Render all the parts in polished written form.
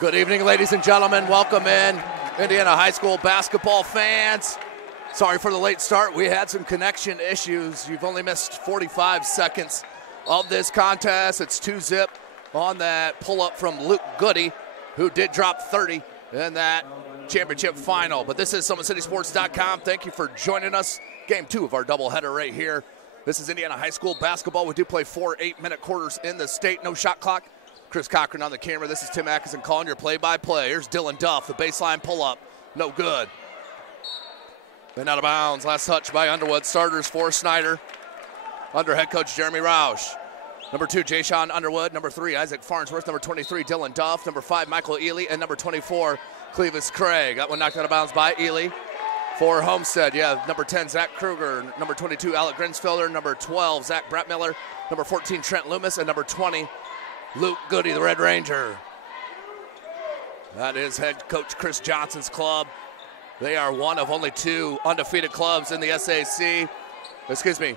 Good evening, ladies and gentlemen. Welcome in, Indiana high school basketball fans. Sorry for the late start. We had some connection issues. You've only missed 45 seconds of this contest. It's 2-zip on that pull-up from Luke Goody, who did drop 30 in that championship final. But this is SummitCitySports.com. Thank you for joining us. Game 2 of our doubleheader right here. This is Indiana high school basketball. We do play 4 8-minute quarters in the state. No shot clock. Chris Cochran on the camera. This is Tim Atkinson calling your play-by-play. Here's Dylan Duff, the baseline pull-up. No good. Then out of bounds. Last touch by Underwood. Starters for Snider. Under head coach Jeremy Roush. Number 2, Jay-Sean Underwood. Number 3, Isaac Farnsworth. Number 23, Dylan Duff. Number 5, Michael Ely. And number 24, Clevis Craig. That one knocked out of bounds by Ely. For Homestead, number 10, Zach Kruger. Number 22, Alec Grinsfelder. Number 12, Zach Brettmiller. Number 14, Trent Loomis. And number 20, Luke Goody, the Red Ranger. That is head coach Chris Johnson's club. They are one of only 2 undefeated clubs in the SAC. Excuse me.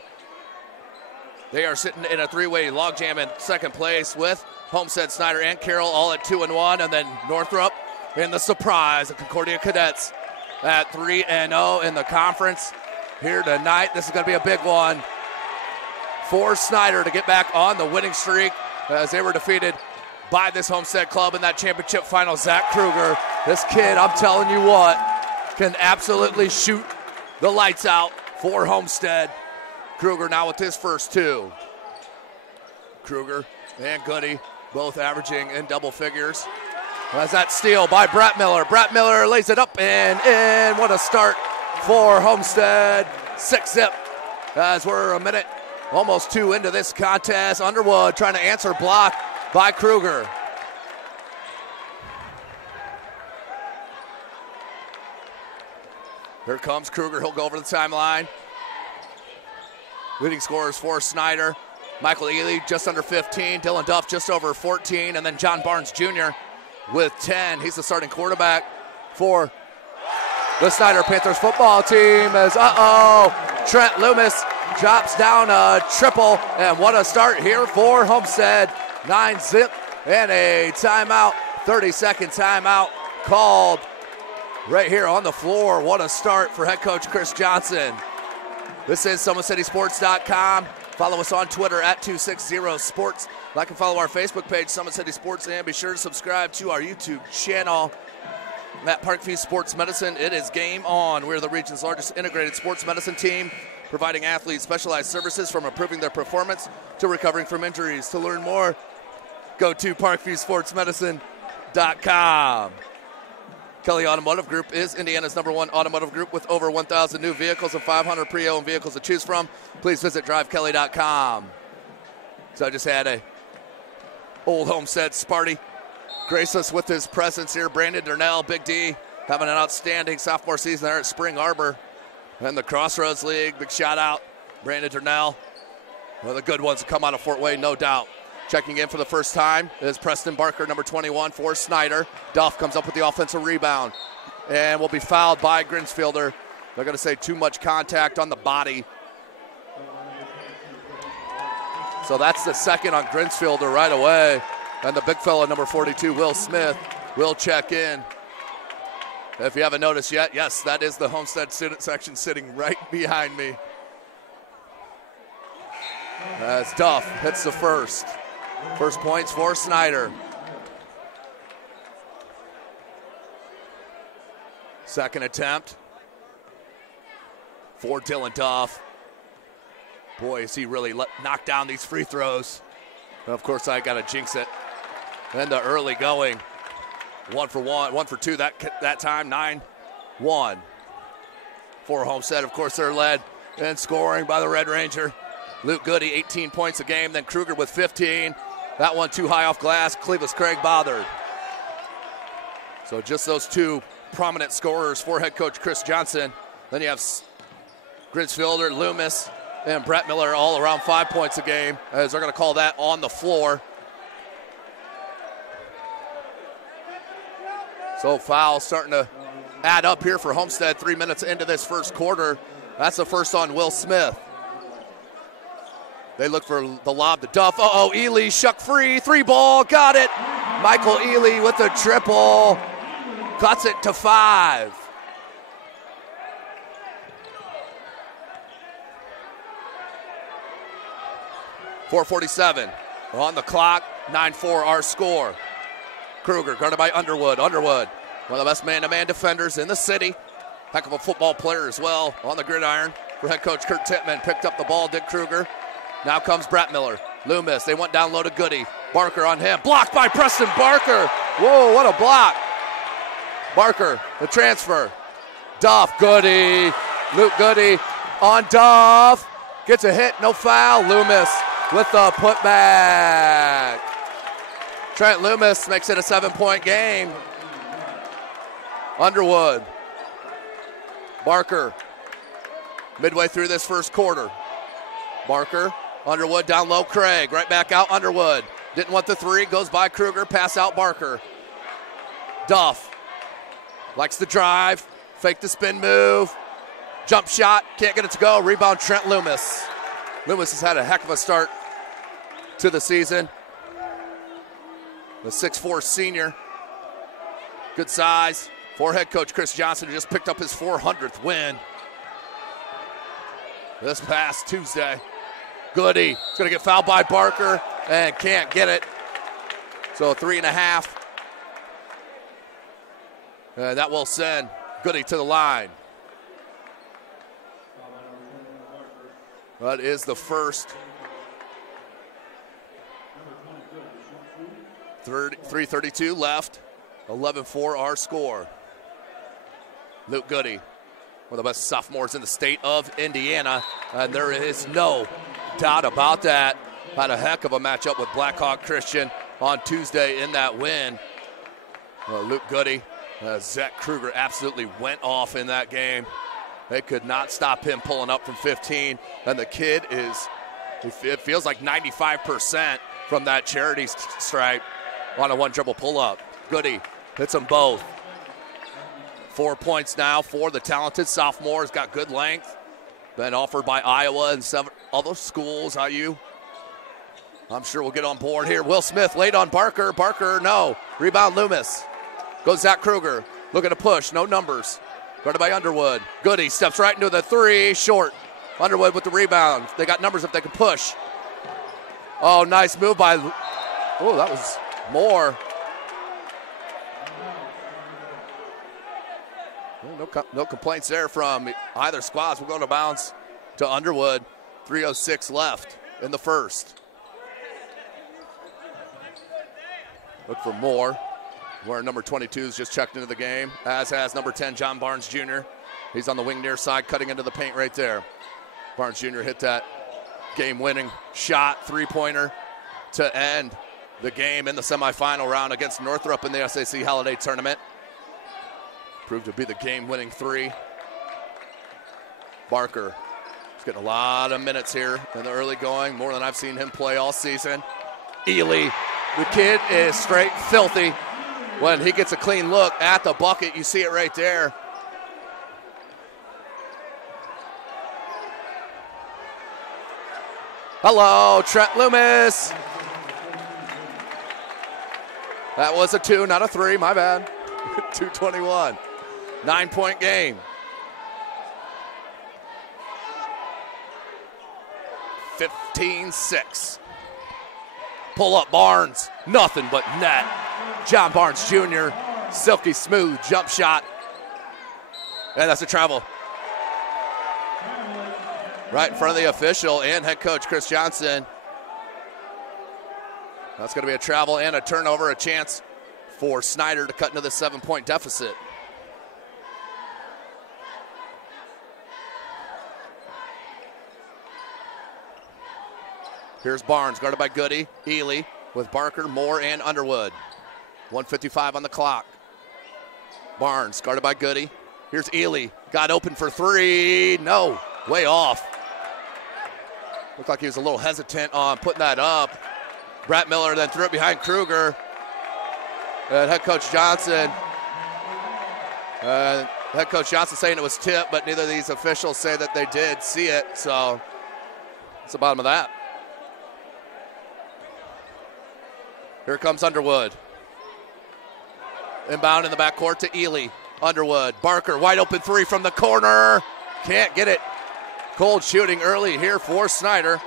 They are sitting in a 3-way logjam in second place with Homestead, Snider, and Carroll all at 2-1. And then Northrop in the surprise, the Concordia Cadets at 3-0 in the conference here tonight. This is going to be a big one for Snider to get back on the winning streak, as they were defeated by this Homestead club in that championship final. Zach Kruger, this kid, I'm telling you what, can absolutely shoot the lights out for Homestead. Kruger now with his first 2. Kruger and Goody both averaging in double figures. As that steal by Brettmiller. Brettmiller lays it up and in. What a start for Homestead. 6-zip as we're a minute, almost 2 into this contest. Underwood trying to answer block by Kruger. Here comes Kruger. He'll go over the timeline. Leading scorers for Snider. Michael Ely just under 15. Dylan Duff just over 14. And then John Barnes Jr. with 10. He's the starting quarterback for the Snider Panthers football team. As Trent Loomis drops down a triple, and what a start here for Homestead. 9-zip and a timeout, 30-second timeout called right here on the floor. What a start for head coach Chris Johnson. This is SummitCitySports.com. Follow us on Twitter at 260sports. Like and follow our Facebook page, Summit City Sports, and be sure to subscribe to our YouTube channel. At Parkview Sports Medicine, it is game on. We're the region's largest integrated sports medicine team, providing athletes specialized services from improving their performance to recovering from injuries. To learn more, go to ParkviewSportsMedicine.com. Kelly Automotive Group is Indiana's #1 automotive group with over 1,000 new vehicles and 500 pre-owned vehicles to choose from. Please visit DriveKelly.com. So I just had a old Homestead Sparty grace us with his presence here. Brandon Durnell, Big D, having an outstanding sophomore season there at Spring Arbor and the Crossroads League. Big shout out, Brandon Durnell. One of the good ones to come out of Fort Wayne, no doubt. Checking in for the first time is Preston Barker, number 21 for Snider. Duff comes up with the offensive rebound and will be fouled by Grinsfelder. They're going to say too much contact on the body. So that's the second on Grinsfelder right away. And the big fella, number 42, Will Smith, will check in. If you haven't noticed yet, yes, that is the Homestead student section sitting right behind me. As Duff hits the first. First points for Snider. Second attempt for Dylan Duff. Boy, is he really knocked down these free throws. And of course, I got to jinx it. And the early going. 1 for 1, 1 for 2 that time, 9-1 for Homestead. Of course, they're led in scoring by the Red Ranger. Luke Goody, 18 points a game. Then Kruger with 15. That one too high off glass. Clevis Craig bothered. So just those 2 prominent scorers for head coach Chris Johnson. Then you have Grinsfelder, Loomis, and Brettmiller all around 5 points a game, as they're going to call that on the floor. So fouls starting to add up here for Homestead 3 minutes into this first quarter. That's the first on Will Smith. They look for the lob to Duff. Ely shuck free, 3 ball, got it. Michael Ely with a triple. Cuts it to 5. .447 on the clock. 9-4 our score. Kruger guarded by Underwood. Underwood, one of the best man-to-man defenders in the city. Heck of a football player as well on the gridiron. For head coach Kurt Tittman, picked up the ball, did Kruger. Now comes Brett Miller. Loomis, they went down low to Goody. Barker on him, blocked by Preston Barker. Whoa, what a block. Barker, the transfer. Duff, Goody. Luke Goody on Duff. Gets a hit, no foul. Loomis with the putback. Trent Loomis makes it a 7-point game. Underwood. Barker. Midway through this first quarter. Barker. Underwood down low. Craig. Right back out. Underwood. Didn't want the 3. Goes by Kruger. Pass out Barker. Duff. Likes the drive. Fake the spin move. Jump shot. Can't get it to go. Rebound Trent Loomis. Loomis has had a heck of a start to the season. The 6'4 senior. Good size. For head coach Chris Johnson, who just picked up his 400th win this past Tuesday. Goody. He's going to get fouled by Barker and can't get it. So 3.5. And that will send Goody to the line. That is the first. 3:32 left. 11-4 our score. Luke Goody, one of the best sophomores in the state of Indiana, and there is no doubt about that. Had a heck of a matchup with Blackhawk Christian on Tuesday in that win. Luke Goody, Zach Kruger absolutely went off in that game. They could not stop him pulling up from 15, and the kid is, it feels like 95% from that charity stripe on a 1-dribble pull-up. Goody hits them both. 4 points now for the talented sophomore. He's got good length. Been offered by Iowa and 7 other schools. IU, I'm sure we'll get on board here. Will Smith late on Barker. Barker, no. Rebound Loomis. Goes Zach Kruger. Looking to push. No numbers. Guarded by Underwood. Goody steps right into the 3. Short. Underwood with the rebound. They got numbers if they can push. Oh, nice move by. Oh, that was Moore. No complaints there from either squad. We'll go to bounds to Underwood. 3:06 left in the first. Look for Moore, where number 22 has just checked into the game, as has number 10, John Barnes Jr. He's on the wing near side, cutting into the paint right there. Barnes Jr. hit that game-winning shot, 3-pointer, to end the game in the semifinal round against Northrop in the SAC Holiday Tournament. Proved to be the game-winning 3. Barker is getting a lot of minutes here in the early going, more than I've seen him play all season. Ely, the kid is straight filthy. When he gets a clean look at the bucket, you see it right there. Hello, Trent Loomis. That was a 2, not a 3, my bad. 2:21. 9-point game. 15-6. Pull up Barnes. Nothing but net. John Barnes Jr. Silky smooth jump shot. And that's a travel. Right in front of the official and head coach Chris Johnson. That's going to be a travel and a turnover, a chance for Snider to cut into the 7-point deficit. Here's Barnes, guarded by Goody. Ely with Barker, Moore, and Underwood. 1:55 on the clock. Barnes, guarded by Goody. Here's Ely, got open for 3. No, way off. Looked like he was a little hesitant on putting that up. Brett Miller then threw it behind Kruger. And head coach Johnson saying it was tipped, but neither of these officials say that they did see it, so that's the bottom of that. Here comes Underwood. Inbound in the backcourt to Ely. Underwood. Barker, wide open three from the corner. Can't get it. Cold shooting early here for Snider.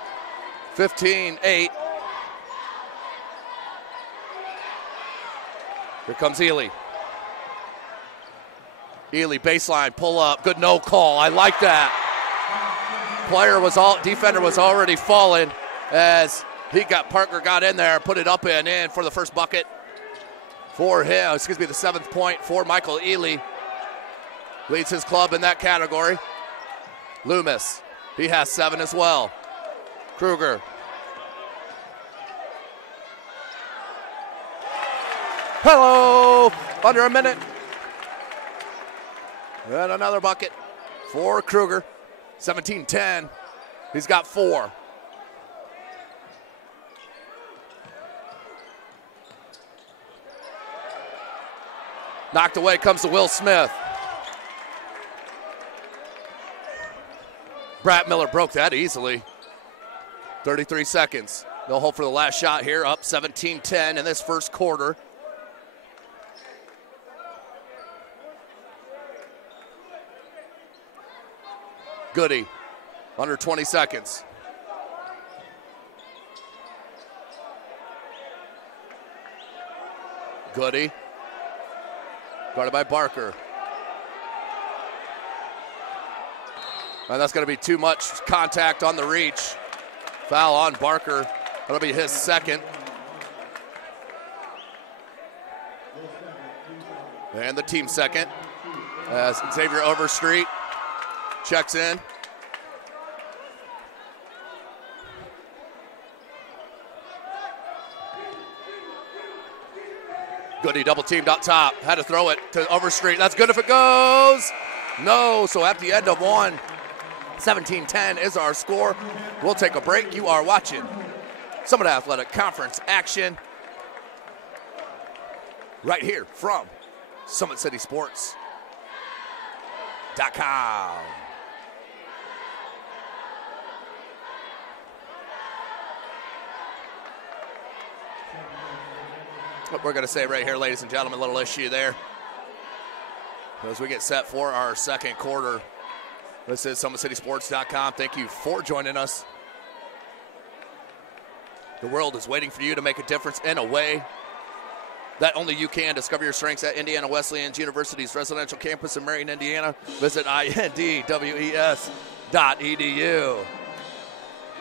15-8. Here comes Ely. Ely baseline, pull up. Good no call. I like that. Defender was already falling as Parker got in there, put it up and in for the first bucket for him. The 7th point for Michael Ely. Leads his club in that category. Loomis, he has 7 as well. Kruger. Hello, under a minute. And another bucket for Kruger. 17-10. He's got 4. Knocked away comes to Will Smith. Brad Miller broke that easily. 33 seconds. They'll hope for the last shot here, up 17-10 in this first quarter. Goody, under 20 seconds. Goody, guarded by Barker. And that's going to be too much contact on the reach. Foul on Barker. That'll be his 2nd. And the team 2nd. As Xavier Overstreet checks in. Goody double teamed up top. Had to throw it to Overstreet. That's good if it goes. No, so at the end of one, 17-10 is our score. We'll take a break. You are watching Summit Athletic Conference action right here from SummitCitySports.com. What we're going to say right here, ladies and gentlemen, little issue there. As we get set for our second quarter, this is SummitCitySports.com. Thank you for joining us. The world is waiting for you to make a difference in a way that only you can. Discover your strengths at Indiana Wesleyan University's residential campus in Marion, Indiana. Visit indwes.edu.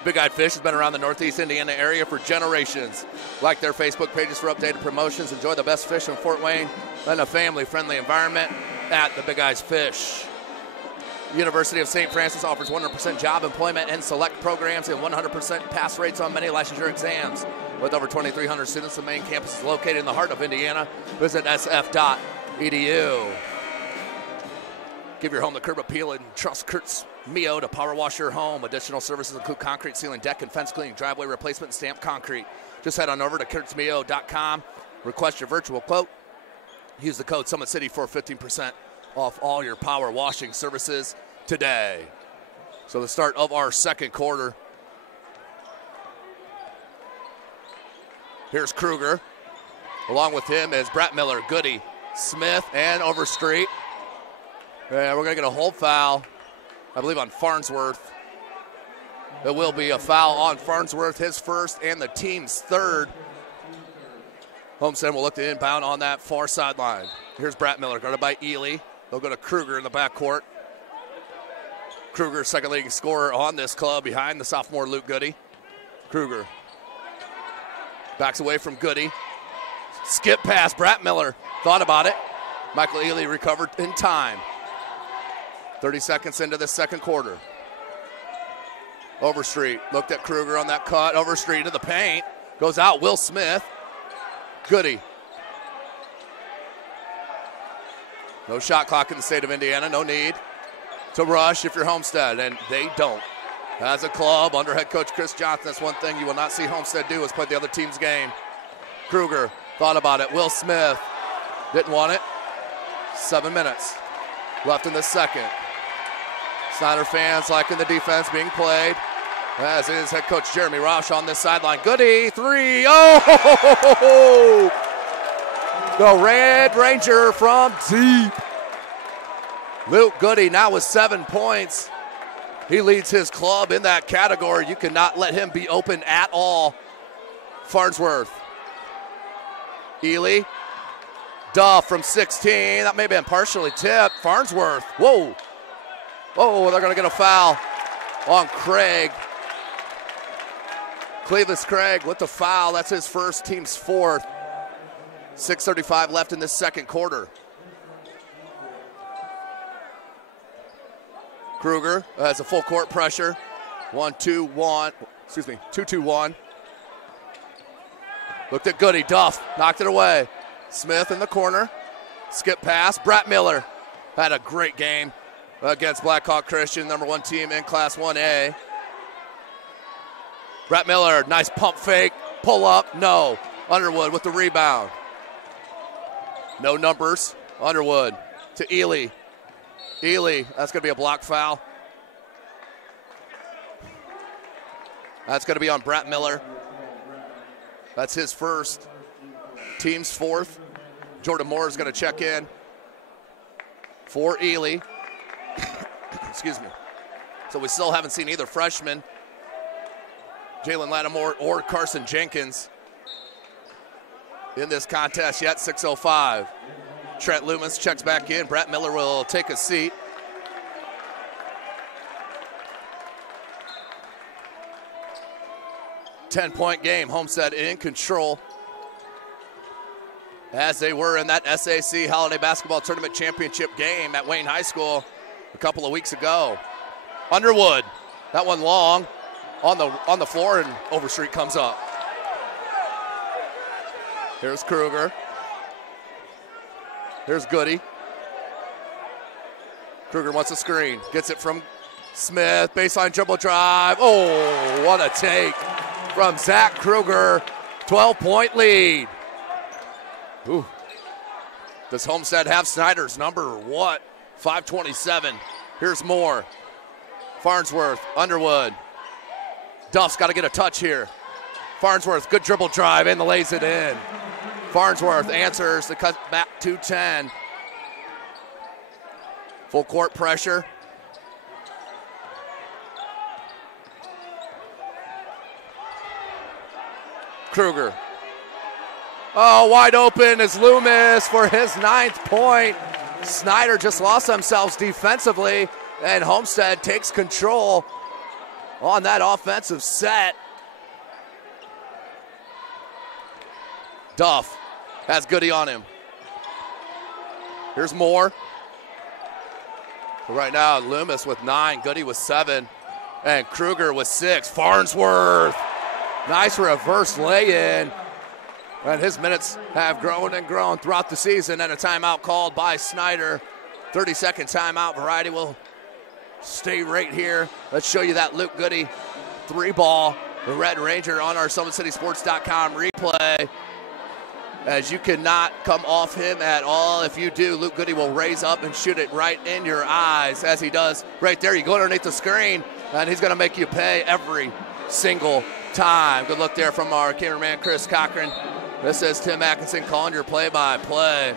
Big Eyed Fish has been around the Northeast Indiana area for generations. Like their Facebook pages for updated promotions. Enjoy the best fish in Fort Wayne in a family-friendly environment at the Big Eyes Fish. University of St. Francis offers 100% job employment and select programs and 100% pass rates on many licensure exams. With over 2,300 students, the main campus is located in the heart of Indiana. Visit sf.edu. Give your home the curb appeal and trust Kurt's Mio to power wash your home. Additional services include concrete sealing, deck and fence cleaning, driveway replacement, and stamped concrete. Just head on over to kurtzmio.com. Request your virtual quote. Use the code Summit City for 15% off all your power washing services today. So the start of our second quarter. Here's Kruger. Along with him is Brett Miller, Goody, Smith, and Overstreet. And we're going to get a hold foul, I believe, on Farnsworth. It will be a foul on Farnsworth, his first and the team's 3rd. Homestead will look to inbound on that far sideline. Here's Brett Miller, guarded by Ely. They'll go to Kruger in the backcourt. Kruger, second leading scorer on this club behind the sophomore Luke Goody. Kruger backs away from Goody. Skip pass, Brett Miller thought about it. Michael Ely recovered in time. 30 seconds into the second quarter. Overstreet looked at Kruger on that cut. Overstreet into the paint. Goes out, Will Smith. Goody. No shot clock in the state of Indiana. No need to rush if you're Homestead, and they don't. As a club, under head coach Chris Johnson, that's one thing you will not see Homestead do is play the other team's game. Kruger thought about it. Will Smith didn't want it. 7 minutes left in the second. Snider fans liking the defense being played, as is head coach Jeremy Roush on this sideline. Goody, 3. Oh! The Red Ranger from deep. Luke Goody now with 7 points. He leads his club in that category. You cannot let him be open at all. Farnsworth. Ely. Duff from 16. That may have been partially tipped. Farnsworth. Whoa. Oh, they're going to get a foul on Craig. Clevis Craig with the foul. That's his first, team's fourth. 6:35 left in this second quarter. Kruger has a full court pressure. 1-2-1. Excuse me, 2-2-1. Looked at Goody. Duff knocked it away. Smith in the corner. Skip pass. Brett Miller had a great game against Blackhawk Christian, number 1 team in Class 1A. Brett Miller, nice pump fake. Pull up. No. Underwood with the rebound. No numbers. Underwood to Ely. Ely, that's going to be a block foul. That's going to be on Brett Miller. That's his first. Team's fourth. Jordan Moore is going to check in for Ely. Excuse me. So we still haven't seen either freshman, Jalen Lattimore or Carson Jenkins, in this contest yet. 6:05. Trent Loomis checks back in. Brett Miller will take a seat. Ten-point game. Homestead in control, as they were in that SAC Holiday Basketball Tournament Championship game at Wayne High School a couple of weeks ago. Underwood, that one long on the floor, and Overstreet comes up. Here's Kruger. Here's Goody. Kruger wants a screen. Gets it from Smith. Baseline dribble drive. Oh, what a take from Zach Kruger. 12-point lead. Ooh. Does Homestead have Snider's number or what? 5:27. Here's Moore. Farnsworth. Underwood. Duff's got to get a touch here. Farnsworth, good dribble drive, and lays it in. Farnsworth answers to cut back to 10. Full court pressure. Kruger. Oh, wide open is Loomis for his 9th point. Snider just lost themselves defensively, and Homestead takes control on that offensive set. Duff has Goody on him. Here's Moore. Right now, Loomis with 9, Goody with 7, and Kruger with 6. Farnsworth, nice reverse lay-in. And his minutes have grown and grown throughout the season, and a timeout called by Snider. 30-second timeout. Variety will stay right here. Let's show you that Luke Goody 3-ball, the Red Ranger, on our SummitCitySports.com replay. As you cannot come off him at all. If you do, Luke Goody will raise up and shoot it right in your eyes, as he does right there. You go underneath the screen, and he's going to make you pay every single time. Good look there from our cameraman, Chris Cochran. This is Tim Atkinson calling your play-by-play.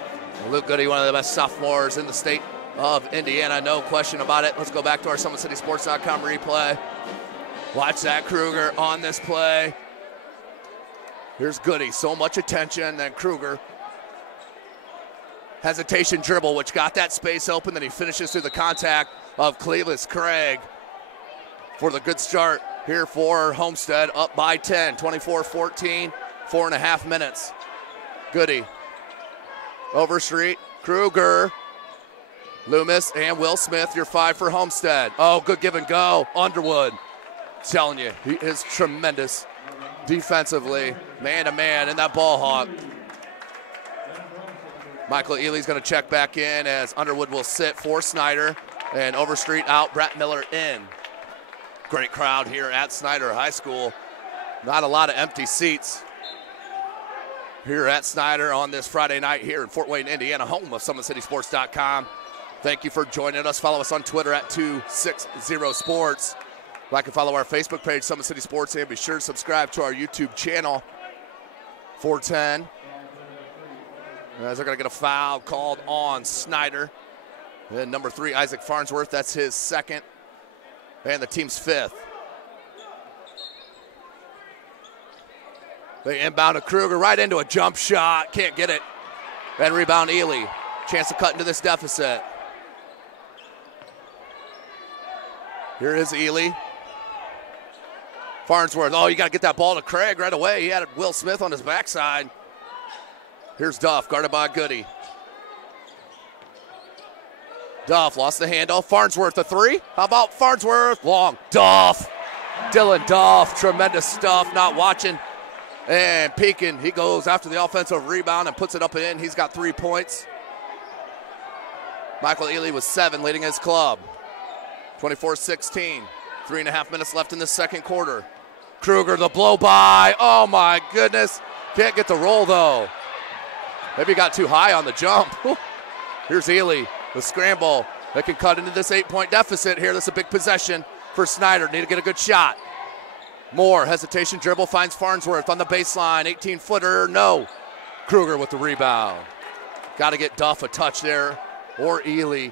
Luke Goody, one of the best sophomores in the state of Indiana, no question about it. Let's go back to our SummitCitySports.com replay. Watch Zach Kruger on this play. Here's Goody, so much attention, then Kruger. Hesitation dribble, which got that space open, then he finishes through the contact of Clevis Craig for the good start here for Homestead, up by 10, 24-14, 4.5 minutes. Goody, Overstreet, Kruger, Loomis, and Will Smith, your 5 for Homestead. Oh, good give and go, Underwood. Telling you, he is tremendous defensively, man-to-man in that ball hawk. Michael Ely's going to check back in, as Underwood will sit for Snider, and Overstreet out, Brett Miller in. Great crowd here at Snider High School. Not a lot of empty seats here at Snider on this Friday night here in Fort Wayne, Indiana, home of SummitCitySports.com. Thank you for joining us. Follow us on Twitter at 260sports. Like and follow our Facebook page, Summit City Sports, and be sure to subscribe to our YouTube channel. 4:10 As they're going to get a foul called on Snider. And number 3, Isaac Farnsworth, that's his second. And the team's 5th. They inbound to Kruger, right into a jump shot. Can't get it. And rebound Ely. Chance to cut into this deficit. Here is Ely. Farnsworth, oh, you got to get that ball to Craig right away. He had Will Smith on his backside. Here's Duff, guarded by Goody. Duff lost the handle. Farnsworth, a 3. How about Farnsworth? Long. Duff. Dylan Duff, tremendous stuff. Not watching. And peeking, he goes after the offensive rebound and puts it up and in. He's got 3 points. Michael Ely with 7, leading his club. 24-16. 3.5 minutes left in the second quarter. Kruger, the blow by. Oh my goodness. Can't get the roll though. Maybe got too high on the jump. Here's Ely, the scramble. They can cut into this 8-point deficit here. That's a big possession for Snider. Need to get a good shot. Moore, hesitation dribble, finds Farnsworth on the baseline. 18-footer, no. Kruger with the rebound. Got to get Duff a touch there, or Ely.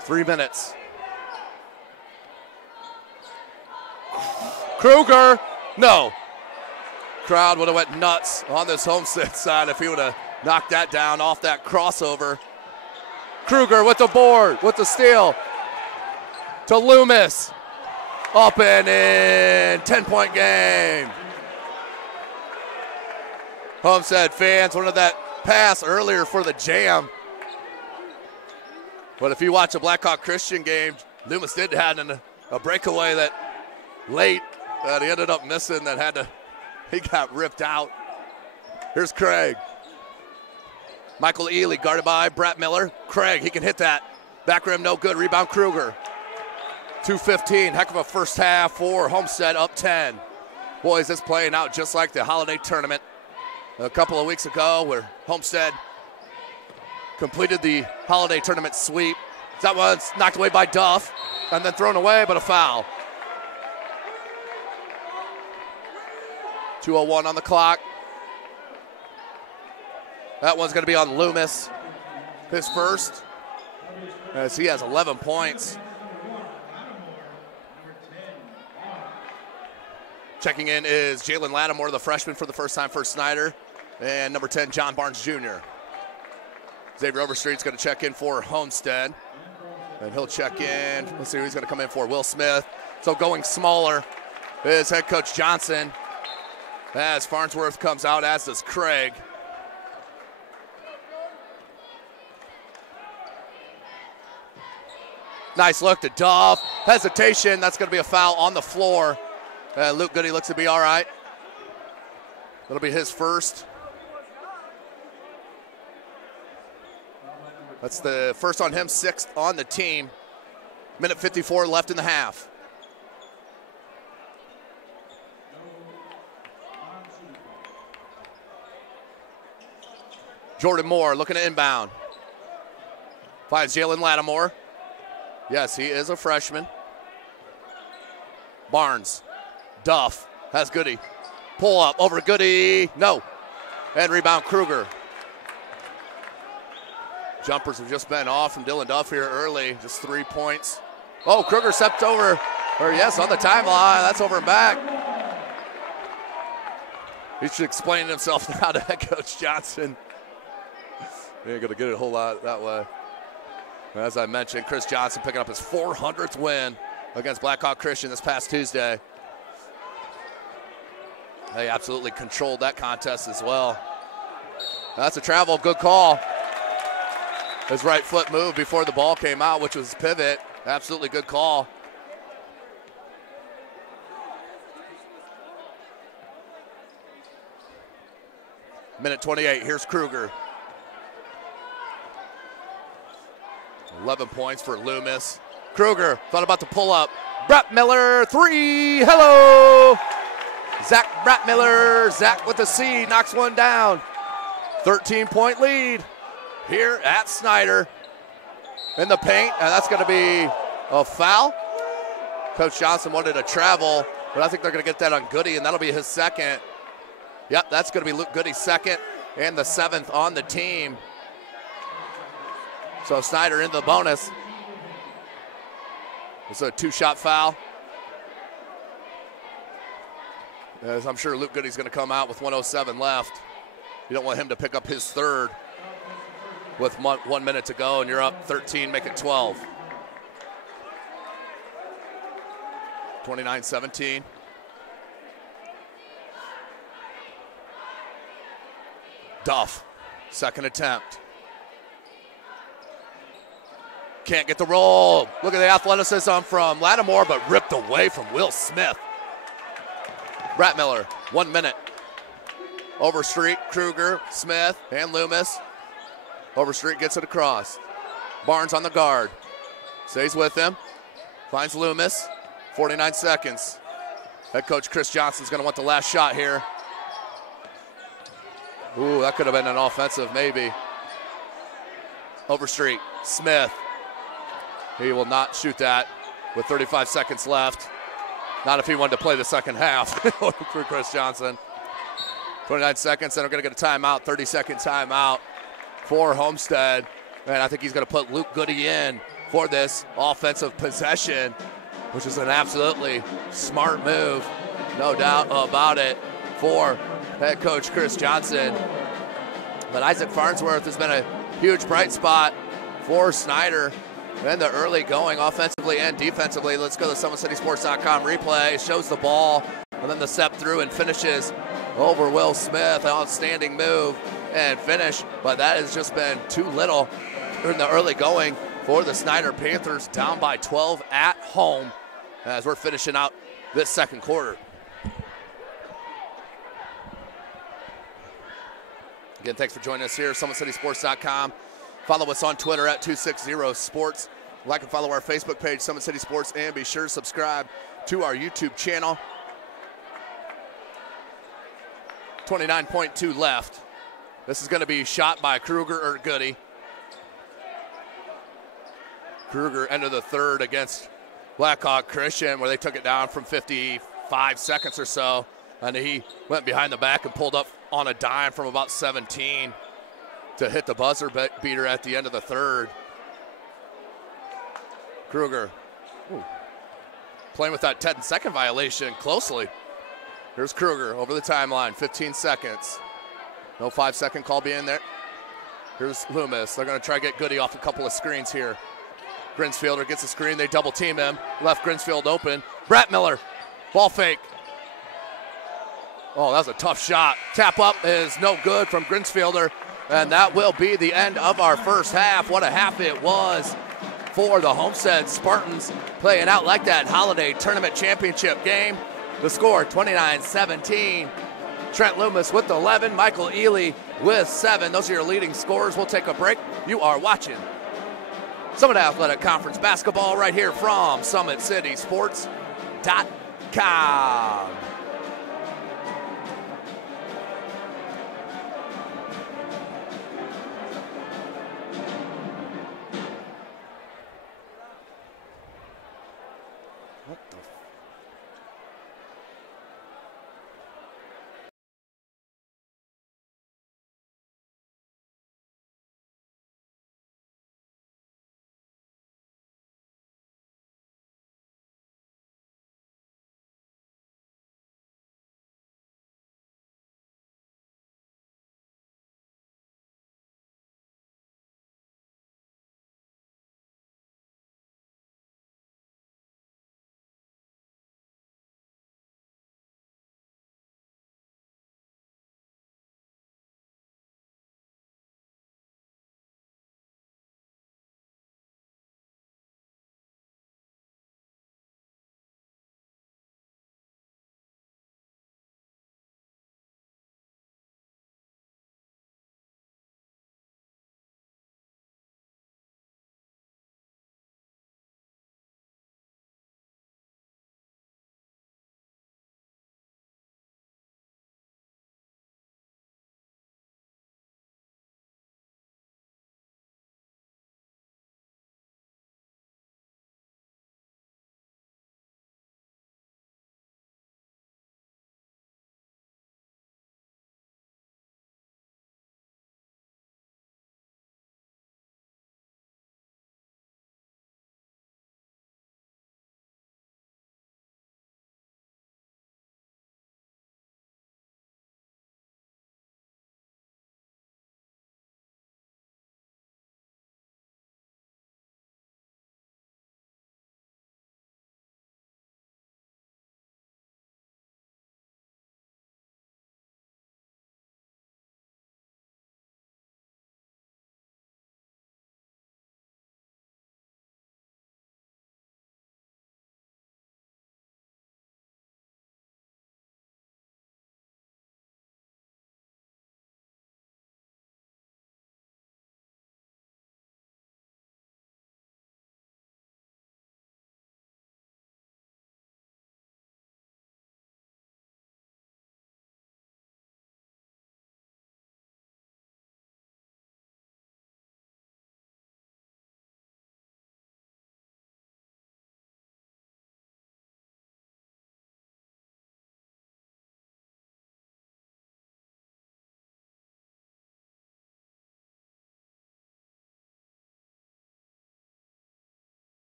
3 minutes. Kruger, no. Crowd would have went nuts on this Homestead side if he would have knocked that down off that crossover. Kruger with the board, with the steal to Loomis. Up and in, 10-point game. Homestead fans wanted that pass earlier for the jam. But if you watch a Blackhawk Christian game, Loomis did have a breakaway that late that he ended up missing he got ripped out. Here's Craig. Michael Ely guarded by Brett Miller. Craig, he can hit that. Back rim, no good. Rebound Kruger. 2:15, heck of a first half for Homestead, up 10. Boys, this playing out just like the holiday tournament a couple of weeks ago where Homestead completed the holiday tournament sweep. That one's knocked away by Duff and then thrown away, but a foul. 2:01 on the clock. That one's going to be on Loomis, his first, as he has 11 points. Checking in is Jalen Lattimore, the freshman for the first time for Snider, and number 10, John Barnes Jr. Xavier Overstreet's going to check in for Homestead, and he'll check in. Let's see who he's going to come in for. Will Smith. So going smaller is head coach Johnson, as Farnsworth comes out, as does Craig. Nice look to Duff. Hesitation. That's going to be a foul on the floor. Luke Goody looks to be all right. That'll be his first. That's the first on him, 6th on the team. Minute 54 left in the half. Jordan Moore looking to inbound. Finds Jalen Lattimore. Yes, he is a freshman. Barnes. Duff has Goody. Pull up over Goody. No. And rebound Kruger. Jumpers have just been off from Dylan Duff here early. Just 3 points. Oh, Kruger stepped over. Or yes, on the timeline. That's over and back. He should explain himself now to head coach Johnson. He ain't going to get it a whole lot that way. As I mentioned, Chris Johnson picking up his 400th win against Blackhawk Christian this past Tuesday. They absolutely controlled that contest as well. That's a travel, good call. His right foot moved before the ball came out, which was pivot. Absolutely good call. Minute 28, here's Kruger. 11 points for Loomis. Kruger thought about the pull-up. Brett Miller, 3, hello! Zach Brattmiller, Zach with the C, knocks one down. 13-point lead here at Snider. In the paint, and that's going to be a foul. Coach Johnson wanted a travel, but I think they're going to get that on Goody, and that'll be his second. Yep, that's going to be Luke Goody's second. and the 7th on the team. So Snider into the bonus. It's a 2-shot foul. As I'm sure Luke Goody's going to come out with 1:07 left. You don't want him to pick up his 3rd with 1 minute to go, and you're up 13, make it 12. 29-17. Duff, second attempt. Can't get the roll. Look at the athleticism from Lattimore, but ripped away from Will Smith. Brett Miller, 1 minute. Overstreet, Kruger, Smith, and Loomis. Overstreet gets it across. Barnes on the guard. Stays with him. Finds Loomis. 49 seconds. Head coach Chris Johnson's going to want the last shot here. Ooh, that could have been an offensive, maybe. Overstreet, Smith. He will not shoot that with 35 seconds left. Not if he wanted to play the second half for Chris Johnson. 29 seconds, and we're going to get a timeout, 30-second timeout for Homestead. And I think he's going to put Luke Goody in for this offensive possession, which is an absolutely smart move, no doubt about it, for head coach Chris Johnson. But Isaac Farnsworth has been a huge bright spot for Snider in the early going, offensively and defensively. Let's go to SummitCitySports.com replay. It shows the ball, and then the step through and finishes over Will Smith. An outstanding move and finish, but that has just been too little in the early going for the Snider Panthers, down by 12 at home as we're finishing out this second quarter. Again, thanks for joining us here, SummitCitySports.com. Follow us on Twitter at 260sports. Like and follow our Facebook page, Summit City Sports, and be sure to subscribe to our YouTube channel. 29.2 left. This is going to be shot by Kruger or Goody. Kruger ended the third against Blackhawk Christian, where they took it down from 55 seconds or so, and he went behind the back and pulled up on a dime from about 17 to hit the buzzer beater at the end of the third. Kruger playing with that 10-second violation closely. Here's Kruger over the timeline, 15 seconds. No 5-second call being there. Here's Loomis. They're going to try to get Goody off a couple of screens here. Grinsfielder gets a screen. They double team him. Left Grinsfield open. Brett Miller, ball fake. Oh, that was a tough shot. Tap up is no good from Grinsfielder, and that will be the end of our first half. What a half it was for the Homestead Spartans, playing out like that Holiday Tournament Championship game. The score, 29-17. Trent Loomis with 11, Michael Ely with 7. Those are your leading scorers. We'll take a break. You are watching Summit Athletic Conference basketball right here from SummitCitySports.com.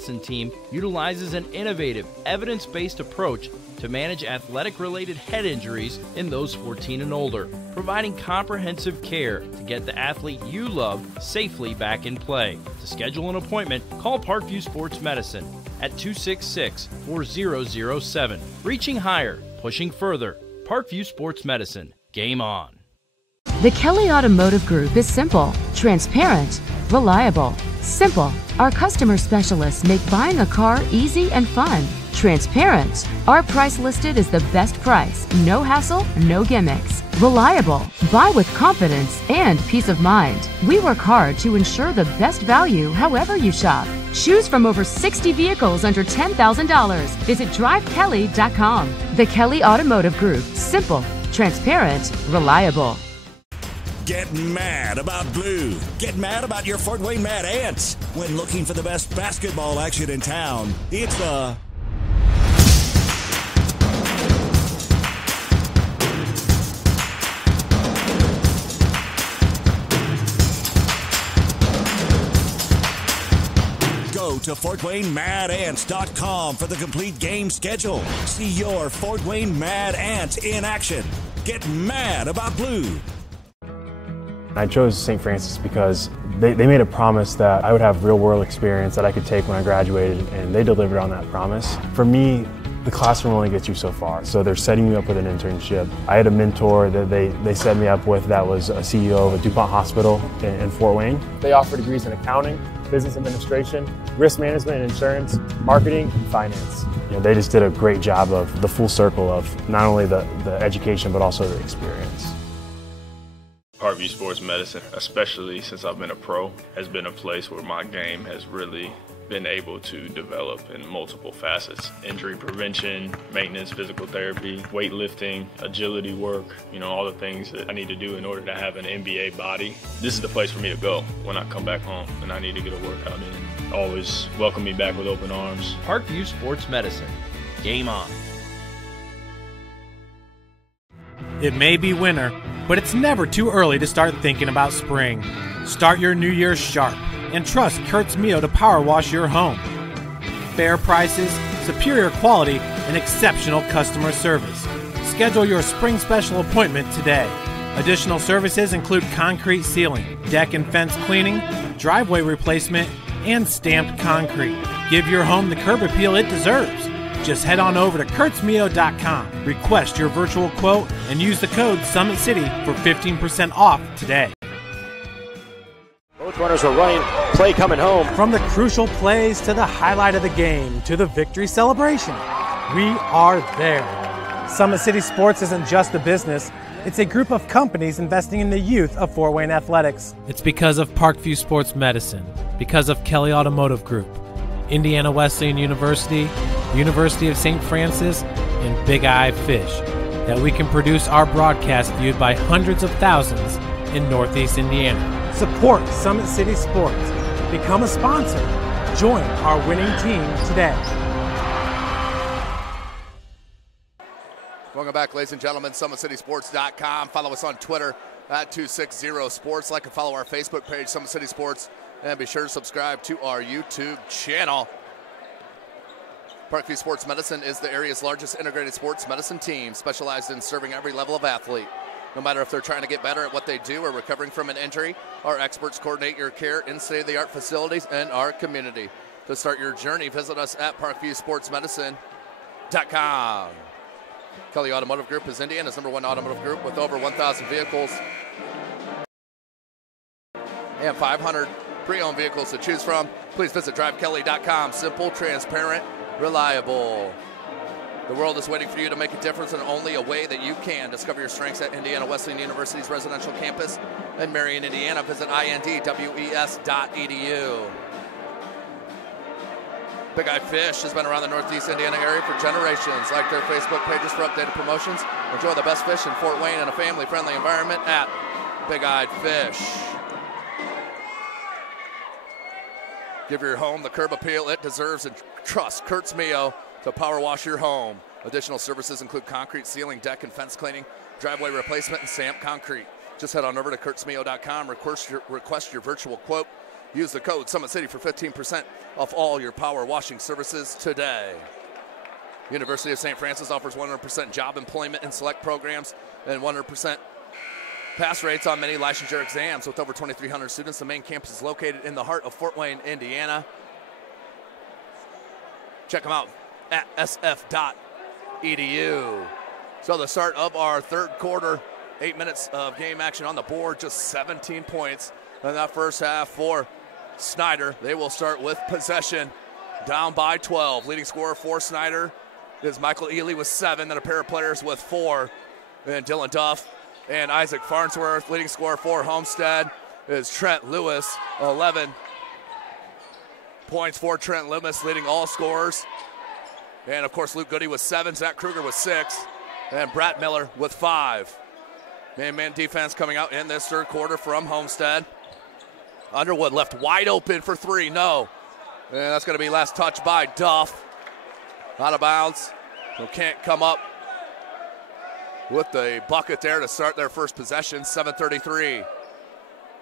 team utilizes an innovative, evidence-based approach to manage athletic-related head injuries in those 14 and older, providing comprehensive care to get the athlete you love safely back in play. To schedule an appointment, call Parkview Sports Medicine at 266-4007. Reaching higher, pushing further. Parkview Sports Medicine. Game on. The Kelly Automotive Group is simple, transparent, reliable. Simple. Our customer specialists make buying a car easy and fun. Transparent. Our price listed is the best price. No hassle, no gimmicks. Reliable. Buy with confidence and peace of mind. We work hard to ensure the best value however you shop. Choose from over 60 vehicles under $10,000. Visit drivekelly.com. The Kelly Automotive Group. Simple, transparent, reliable. Get mad about blue. Get mad about your Fort Wayne Mad Ants. When looking for the best basketball action in town, it's the Go to FortWayneMadAnts.com for the complete game schedule. See your Fort Wayne Mad Ants in action. Get mad about blue. I chose St. Francis because they made a promise that I would have real-world experience that I could take when I graduated, and they delivered on that promise. For me, the classroom only gets you so far, so they're setting you up with an internship. I had a mentor that they set me up with that was a CEO of a DuPont hospital in Fort Wayne. They offer degrees in accounting, business administration, risk management and insurance, marketing, and finance. You know, they just did a great job of the full circle of not only the education but also the experience. Parkview Sports Medicine, especially since I've been a pro, has been a place where my game has really been able to develop in multiple facets. Injury prevention, maintenance, physical therapy, weightlifting, agility work, all the things that I need to do in order to have an NBA body. This is the place for me to go when I come back home and I need to get a workout in. Always welcome me back with open arms. Parkview Sports Medicine. Game on. It may be winter, but it's never too early to start thinking about spring. Start your new year sharp and trust Kurt's Mio to power wash your home. Fair prices, superior quality, and exceptional customer service. Schedule your spring special appointment today. Additional services include concrete sealing, deck and fence cleaning, driveway replacement, and stamped concrete. Give your home the curb appeal it deserves. Just head on over to kurtzmio.com, request your virtual quote, and use the code SummitCity for 15% off today. Both runners are running, play coming home. From the crucial plays to the highlight of the game to the victory celebration, we are there. Summit City Sports isn't just a business, it's a group of companies investing in the youth of Fort Wayne athletics. It's because of Parkview Sports Medicine, because of Kelly Automotive Group, Indiana Wesleyan University, University of St. Francis, and Big Eye Fish, that we can produce our broadcast viewed by hundreds of thousands in Northeast Indiana. Support Summit City Sports. Become a sponsor. Join our winning team today. Welcome back, ladies and gentlemen. SummitCitySports.com. Follow us on Twitter at 260sports. Like and follow our Facebook page, Summit City Sports. And be sure to subscribe to our YouTube channel. Parkview Sports Medicine is the area's largest integrated sports medicine team, specialized in serving every level of athlete. No matter if they're trying to get better at what they do or recovering from an injury, our experts coordinate your care in state-of-the-art facilities in our community. To start your journey, visit us at parkviewsportsmedicine.com. Kelly Automotive Group is Indiana's #1 automotive group with over 1,000 vehicles and 500 pre-owned vehicles to choose from. Please visit drivekelly.com. Simple, transparent, reliable. The world is waiting for you to make a difference in only a way that you can. Discover your strengths at Indiana Wesleyan University's residential campus in Marion, Indiana. Visit indwes.edu. Big Eye Fish has been around the Northeast Indiana area for generations. Like their Facebook pages for updated promotions. Enjoy the best fish in Fort Wayne in a family-friendly environment at Big Eyed Fish. Give your home the curb appeal it deserves and trust Kurt's Mio to power wash your home. Additional services include concrete sealing, deck and fence cleaning, driveway replacement, and stamp concrete. Just head on over to kurtzmio.com, request your virtual quote, Use the code Summit City for 15% off all your power washing services today. University of St. Francis offers 100% job employment in select programs and 100% pass rates on many licensure exams. With over 2,300 students, the main campus is located in the heart of Fort Wayne, Indiana. Check them out at sf.edu. So the start of our third quarter, 8 minutes of game action on the board, just 17 points in that first half for Snider. They will start with possession, down by 12. Leading scorer for Snider is Michael Ely with 7, then a pair of players with 4, and Dylan Duff and Isaac Farnsworth. Leading scorer for Homestead is Trent Lewis, 11 points for Trent Lewis, leading all scorers. And of course, Luke Goody with 7, Zach Kruger with 6, and Brett Miller with 5. Man defense coming out in this third quarter from Homestead. Underwood left wide open for 3, no. And that's going to be last touch by Duff. Out of bounds, so can't come up with the bucket there to start their first possession. 7:33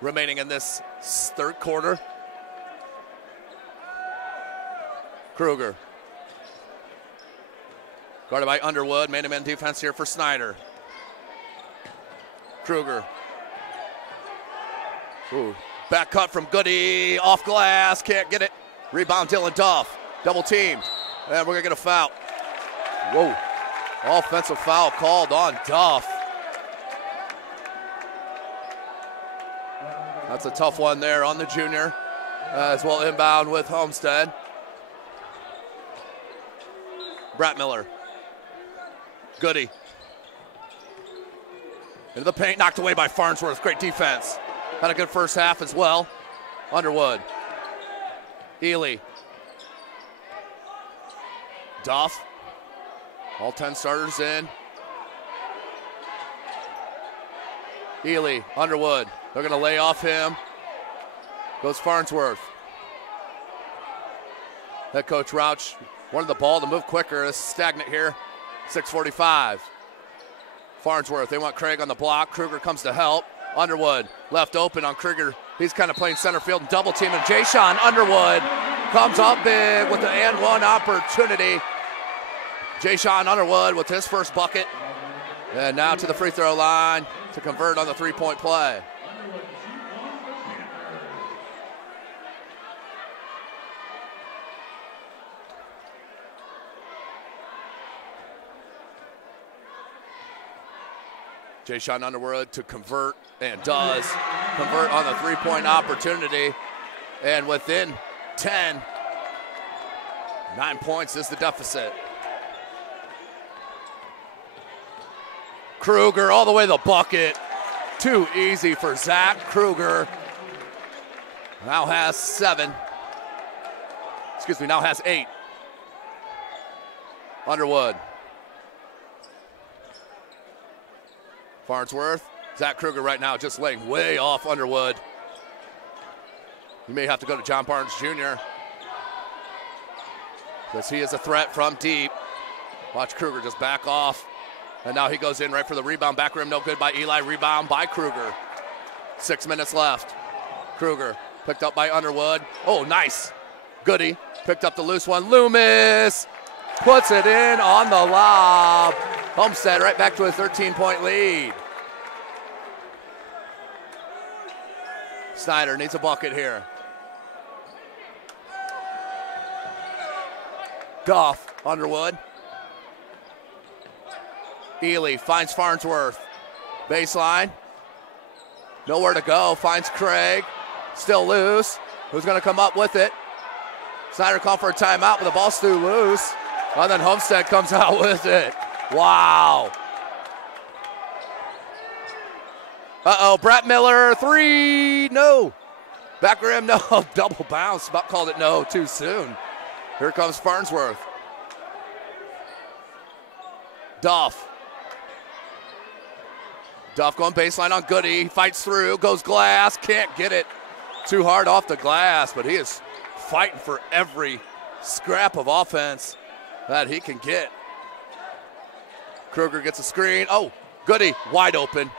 remaining in this third quarter. Kruger. Guarded by Underwood, man-to-man defense here for Snider. Kruger. Ooh. Back cut from Goody, off glass, can't get it. Rebound Dylan Duff, double teamed, and we're gonna get a foul. Whoa, offensive foul called on Duff. That's a tough one there on the junior, as well inbound with Homestead. Brett Miller. Goody. Into the paint, knocked away by Farnsworth, great defense. Had a good first half as well. Underwood. Ely. Duff. All 10 starters in. Ely, Underwood. They're going to lay off him. Goes Farnsworth. Head coach Rauch wanted the ball to move quicker. It's stagnant here. 6:45. Farnsworth, they want Craig on the block. Kruger comes to help. Underwood left open on Kruger. He's kind of playing center field and double team. And Jay-Sean Underwood comes up big with the and one opportunity. Jay-Sean Underwood with his first bucket. And now to the free throw line to convert on the three-point play. Jay-Sean Underwood to convert, and does convert on the three-point opportunity. And within 10, 9 points is the deficit. Kruger all the way to the bucket. Too easy for Zach Kruger. Now has 7. Excuse me, now has 8. Underwood. Farnsworth. Zach Kruger right now just laying way off Underwood. You may have to go to John Barnes Jr. because he is a threat from deep. Watch Kruger just back off. And now he goes in right for the rebound. Back rim, no good by Eli. Rebound by Kruger. 6 minutes left. Kruger picked up by Underwood. Oh, nice. Goody picked up the loose one. Loomis puts it in on the lob. Homestead right back to a 13-point lead. Snider needs a bucket here. Duff, Underwood. Ely finds Farnsworth. Baseline. Nowhere to go. Finds Craig. Still loose. Who's going to come up with it? Snider called for a timeout, but the ball's still loose. And then Homestead comes out with it. Wow. Uh-oh, Brett Miller, 3, no. Back rim, no, double bounce. About called it no too soon. Here comes Farnsworth. Duff. Duff going baseline on Goody, fights through, goes glass, can't get it. Too hard off the glass, but he is fighting for every scrap of offense that he can get. Kruger gets a screen. Oh, Goody, wide open.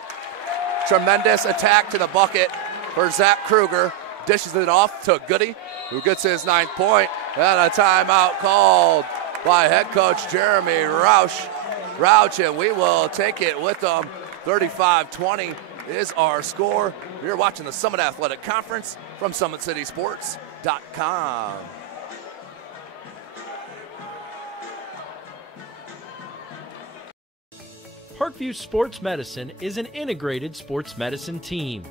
Tremendous attack to the bucket for Zach Kruger. dishes it off to Goody, who gets his 9th point, and a timeout called by head coach Jeremy Rauch, and we will take it with them. 35-20 is our score. You're watching the Summit Athletic Conference from SummitCitySports.com. Parkview Sports Medicine is an integrated sports medicine team.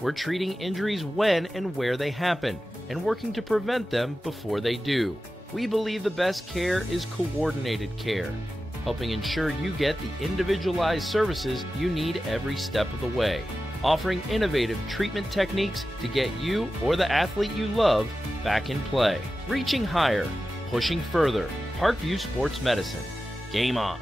We're treating injuries when and where they happen and working to prevent them before they do. We believe the best care is coordinated care, helping ensure you get the individualized services you need every step of the way, offering innovative treatment techniques to get you or the athlete you love back in play. Reaching higher, pushing further. Parkview Sports Medicine. Game on.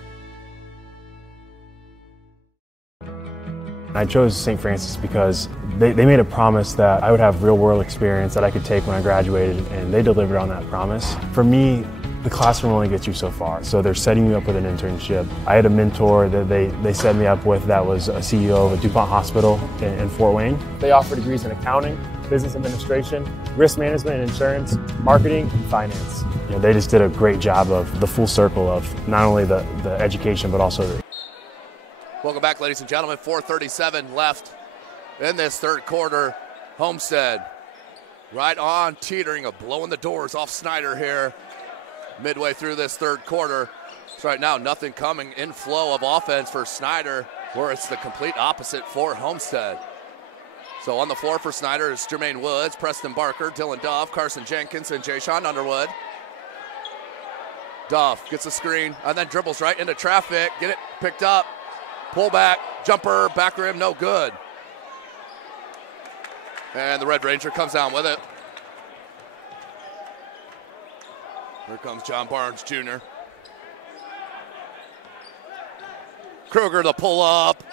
I chose St. Francis because they made a promise that I would have real-world experience that I could take when I graduated, and they delivered on that promise. For me, the classroom only gets you so far, so they're setting you up with an internship. I had a mentor that they set me up with that was a CEO of a DuPont hospital in Fort Wayne. They offer degrees in accounting, business administration, risk management and insurance, marketing, and finance. You know, they just did a great job of the full circle of not only the education, but also the... Welcome back, ladies and gentlemen. 4:37 left in this third quarter. Homestead right on teetering of blowing the doors off Snider here midway through this third quarter. So right now, nothing coming in flow of offense for Snider, where it's the complete opposite for Homestead. So on the floor for Snider is Jermaine Woods, Preston Barker, Dylan Dove, Carson Jenkins, and Jay-Sean Underwood. Dove gets a screen and then dribbles right into traffic. Get it picked up. Pull back, jumper, back rim, no good. And the Red Ranger comes down with it. Here comes John Barnes Jr. Kruger the pull up.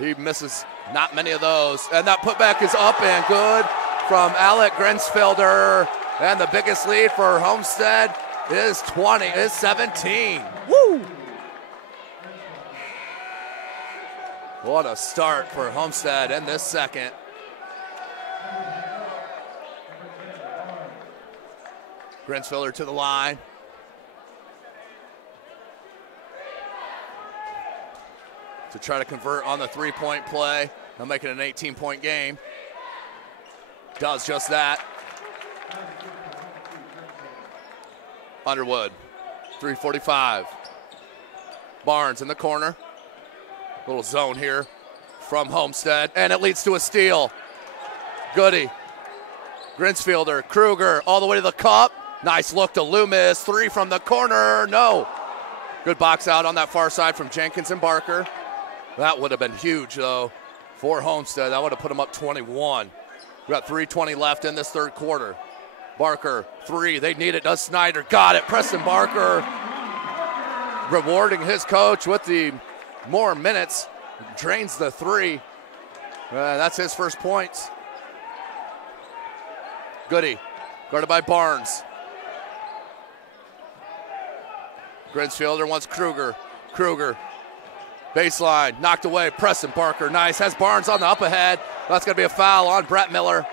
He misses not many of those. And that putback is up and good from Alec Grensfelder. And the biggest lead for Homestead is 17. Woo! What a start for Homestead in this second. Grensfelder to the line. To try to convert on the three-point play. They'll make it an 18-point game. Does just that. Underwood, 3:45. Barnes in the corner. Little zone here from Homestead, and it leads to a steal. Goody, Grensfelder, Kruger, all the way to the cup. Nice look to Loomis, 3 from the corner, no. Good box out on that far side from Jenkins and Barker. That would have been huge, though, for Homestead. That would have put them up 21. We got 3:20 left in this third quarter. Barker, 3, they need it, does Snider, got it. Preston Barker rewarding his coach with the more minutes, drains the 3. That's his first points. Goody, guarded by Barnes. Grensfelder wants Kruger. Kruger, baseline, knocked away. Preston Barker, nice. Has Barnes on the up ahead. That's going to be a foul on Brett Miller.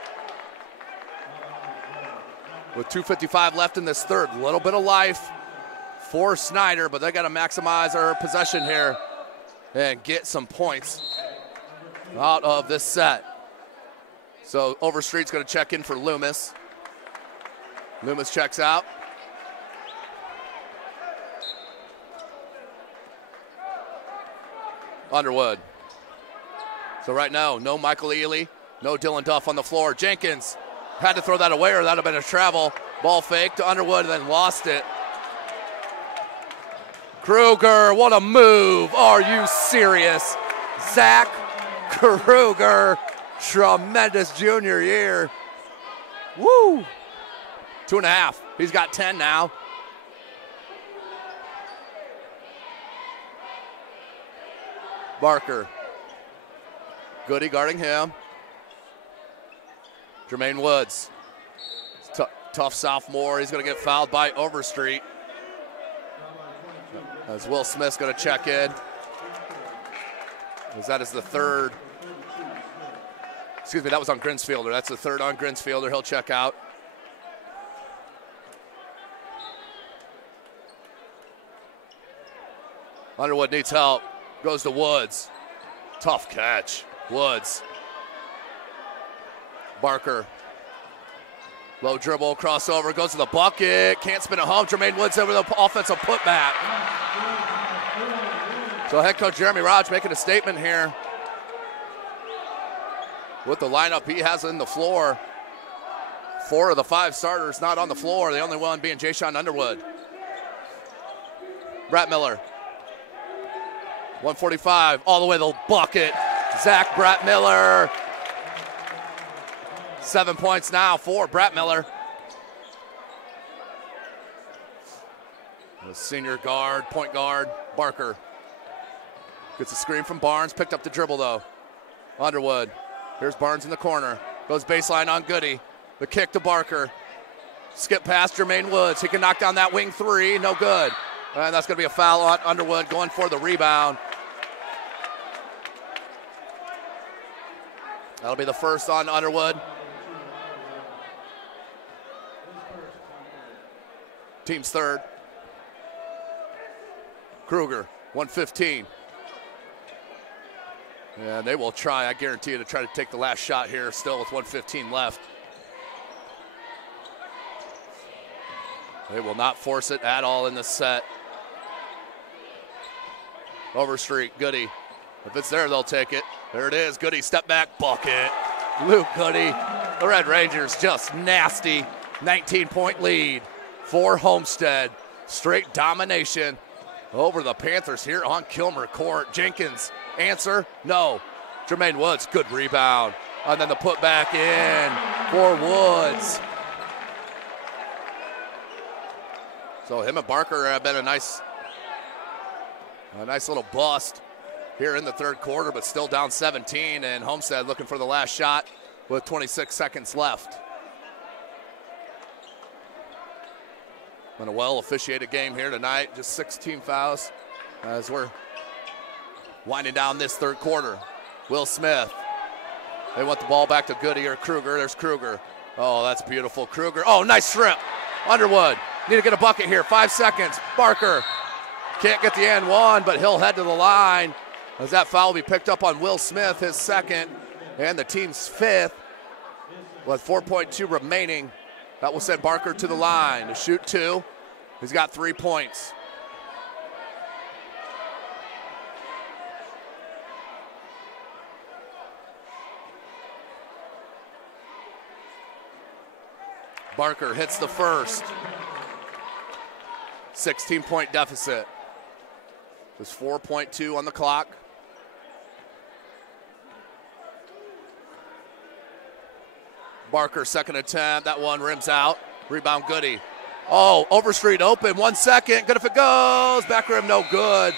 With 2:55 left in this third, a little bit of life for Snider, but they got to maximize our possession here and get some points out of this set. So Overstreet's going to check in for Loomis. Loomis checks out. Underwood. So right now, no Michael Ely, no Dylan Duff on the floor. Jenkins had to throw that away or that would have been a travel. Ball fake to Underwood and then lost it. Kruger, what a move. Are you serious? Zach Kruger, tremendous junior year. Woo! 2.5. He's got 10 now. Barker. Goody guarding him. Jermaine Woods. Tough sophomore. He's going to get fouled by Overstreet. As Will Smith's going to check in. As that is the third Excuse me, that was on Grinsfielder. That's the third on Grinsfielder. He'll check out. Underwood needs help. Goes to Woods. Tough catch. Woods. Barker. Low dribble, crossover, goes to the bucket. Can't spin it home. Jermaine Woods over the offensive putback. So head coach Jeremy Rodge making a statement here. With the lineup he has in the floor. 4 of the 5 starters not on the floor. The only one being Jayshon Underwood. Brett Miller. 145, all the way to the bucket. Zach Brett Miller. 7 points now for Brett Miller. The senior guard, point guard, Barker. Gets a screen from Barnes, picked up the dribble though. Underwood, here's Barnes in the corner. Goes baseline on Goody. The kick to Barker. Skip past Jermaine Woods. He can knock down that wing 3, no good. And that's gonna be a foul on Underwood going for the rebound. That'll be the first on Underwood. Team's third. Kruger, 115. And they will try, I guarantee you, to try to take the last shot here, still with 1:15 left. They will not force it at all in this set. Overstreet, Goody. If it's there, they'll take it. There it is, Goody, step back, bucket. Luke Goody. The Red Rangers just nasty. 19-point lead for Homestead. Straight domination over the Panthers here on Kilmer Court. Jenkins, answer, no. Jermaine Woods, good rebound. And then the putback in for Woods. So him and Barker have been a nice little bust here in the third quarter, but still down 17, and Homestead looking for the last shot with 26 seconds left. Been a well-officiated game here tonight, just 16 fouls as we're winding down this third quarter. Will Smith, they want the ball back to Goody or Kruger. There's Kruger. Oh, that's beautiful, Kruger. Oh, nice strip. Underwood, need to get a bucket here, 5 seconds. Barker can't get the and one, but he'll head to the line. As that foul will be picked up on Will Smith, his second, and the team's 5th. With 4.2 remaining, that will send Barker to the line to shoot 2. He's got 3 points. Barker hits the first. 16-point deficit. There's 4.2 on the clock. Barker, second attempt. That one rims out. Rebound, Goody. Oh, Overstreet open. 1 second. Good if it goes. Back rim, no good.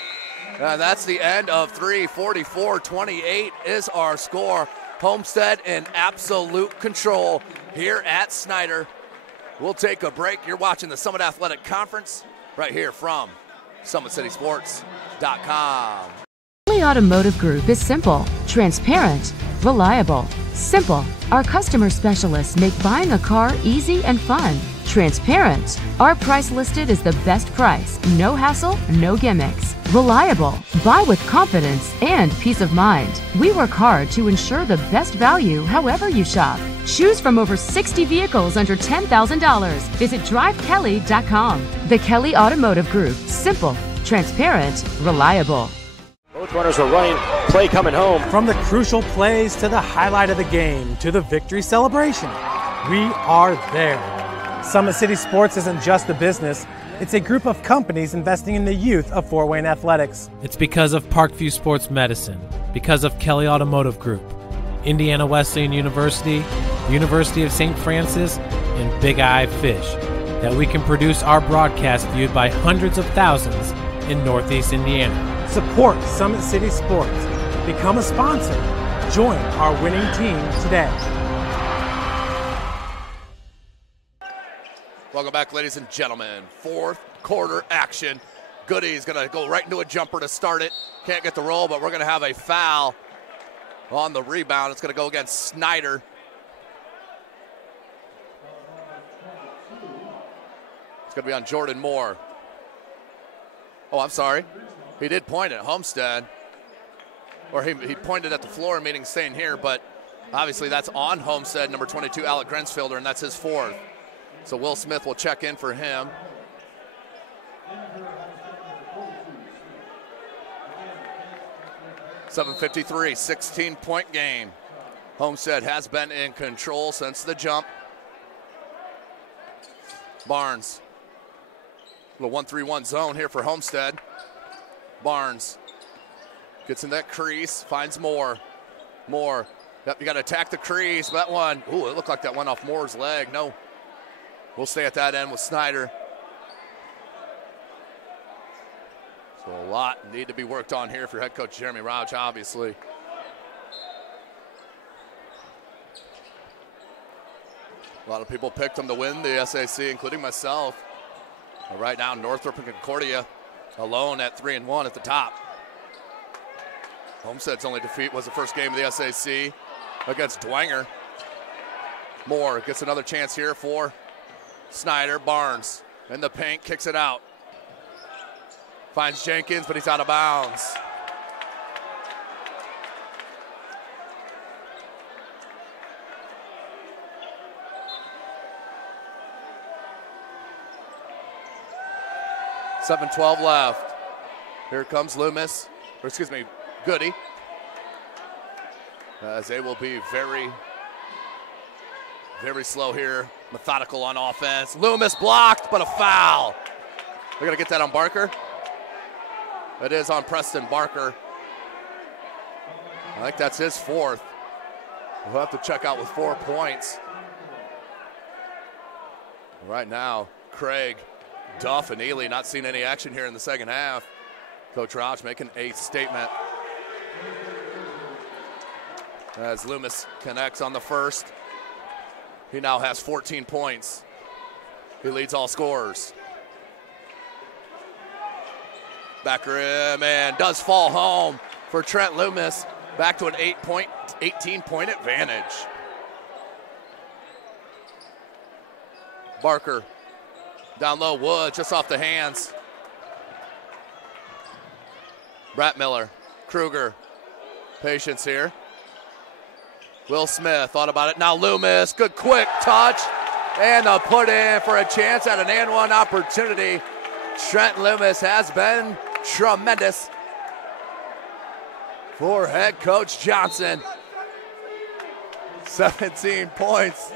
And that's the end of 3. 44-28 is our score. Homestead in absolute control here at Snider. We'll take a break. You're watching the Summit Athletic Conference right here from SummitCitySports.com. Kelly Automotive Group is simple, transparent, reliable. Simple. Our customer specialists make buying a car easy and fun. Transparent. Our price listed is the best price. No hassle, no gimmicks. Reliable. Buy with confidence and peace of mind. We work hard to ensure the best value however you shop. Choose from over 60 vehicles under $10,000. Visit drivekelly.com. The Kelly Automotive Group. Simple, transparent, reliable. Both runners are running. Play coming home. From the crucial plays to the highlight of the game to the victory celebration, we are there. Summit City Sports isn't just a business. It's a group of companies investing in the youth of Fort Wayne athletics. It's because of Parkview Sports Medicine, because of Kelly Automotive Group, Indiana Wesleyan University, University of St. Francis, and Big Eye Fish, that we can produce our broadcast viewed by hundreds of thousands in Northeast Indiana. Support Summit City Sports. Become a sponsor. Join our winning team today. Welcome back, ladies and gentlemen. Fourth quarter action. Goody's going to go right into a jumper to start it. Can't get the roll, but we're going to have a foul on the rebound. It's going to go against Snider. It's going to be on Jordan Moore. Oh, I'm sorry. He did point at Homestead. Or he pointed at the floor, meaning staying here, but obviously that's on Homestead, number 22, Alec Grensfielder, and that's his fourth. So Will Smith will check in for him. .753, 16-point game. Homestead has been in control since the jump. Barnes. Little 1-3-1 zone here for Homestead. Barnes gets in that crease, finds Moore. Moore, yep, you got to attack the crease. That one, ooh, it looked like that went off Moore's leg. No, we'll stay at that end with Snider. So a lot need to be worked on here for head coach Jeremy Rauch, obviously. A lot of people picked them to win the SAC, including myself. But right now, Northrop and Concordia alone at 3-1 at the top. Homestead's only defeat was the first game of the SAC against Dwenger. Moore gets another chance here for Snider. Barnes in the paint, kicks it out. Finds Jenkins, but he's out of bounds. .712 left. Here comes Loomis, or excuse me, Goody. As they will be very, very slow here, methodical on offense. Loomis blocked, but a foul. We're gonna get that on Barker. It is on Preston Barker. I think that's his fourth. We'll have to check out with 4 points. Right now, Craig, Duff, and Ely not seeing any action here in the second half. Coach Rauch making a statement. As Loomis connects on the first, he now has 14 points. He leads all scorers. Back rim and does fall home for Trent Loomis. Back to an 18-point advantage. Barker down low, Wood just off the hands. Brett Miller, Kruger, patience here. Will Smith thought about it. Now Loomis, good quick touch. And a put in for a chance at an and one opportunity. Trent Loomis has been tremendous for head coach Johnson. 17 points.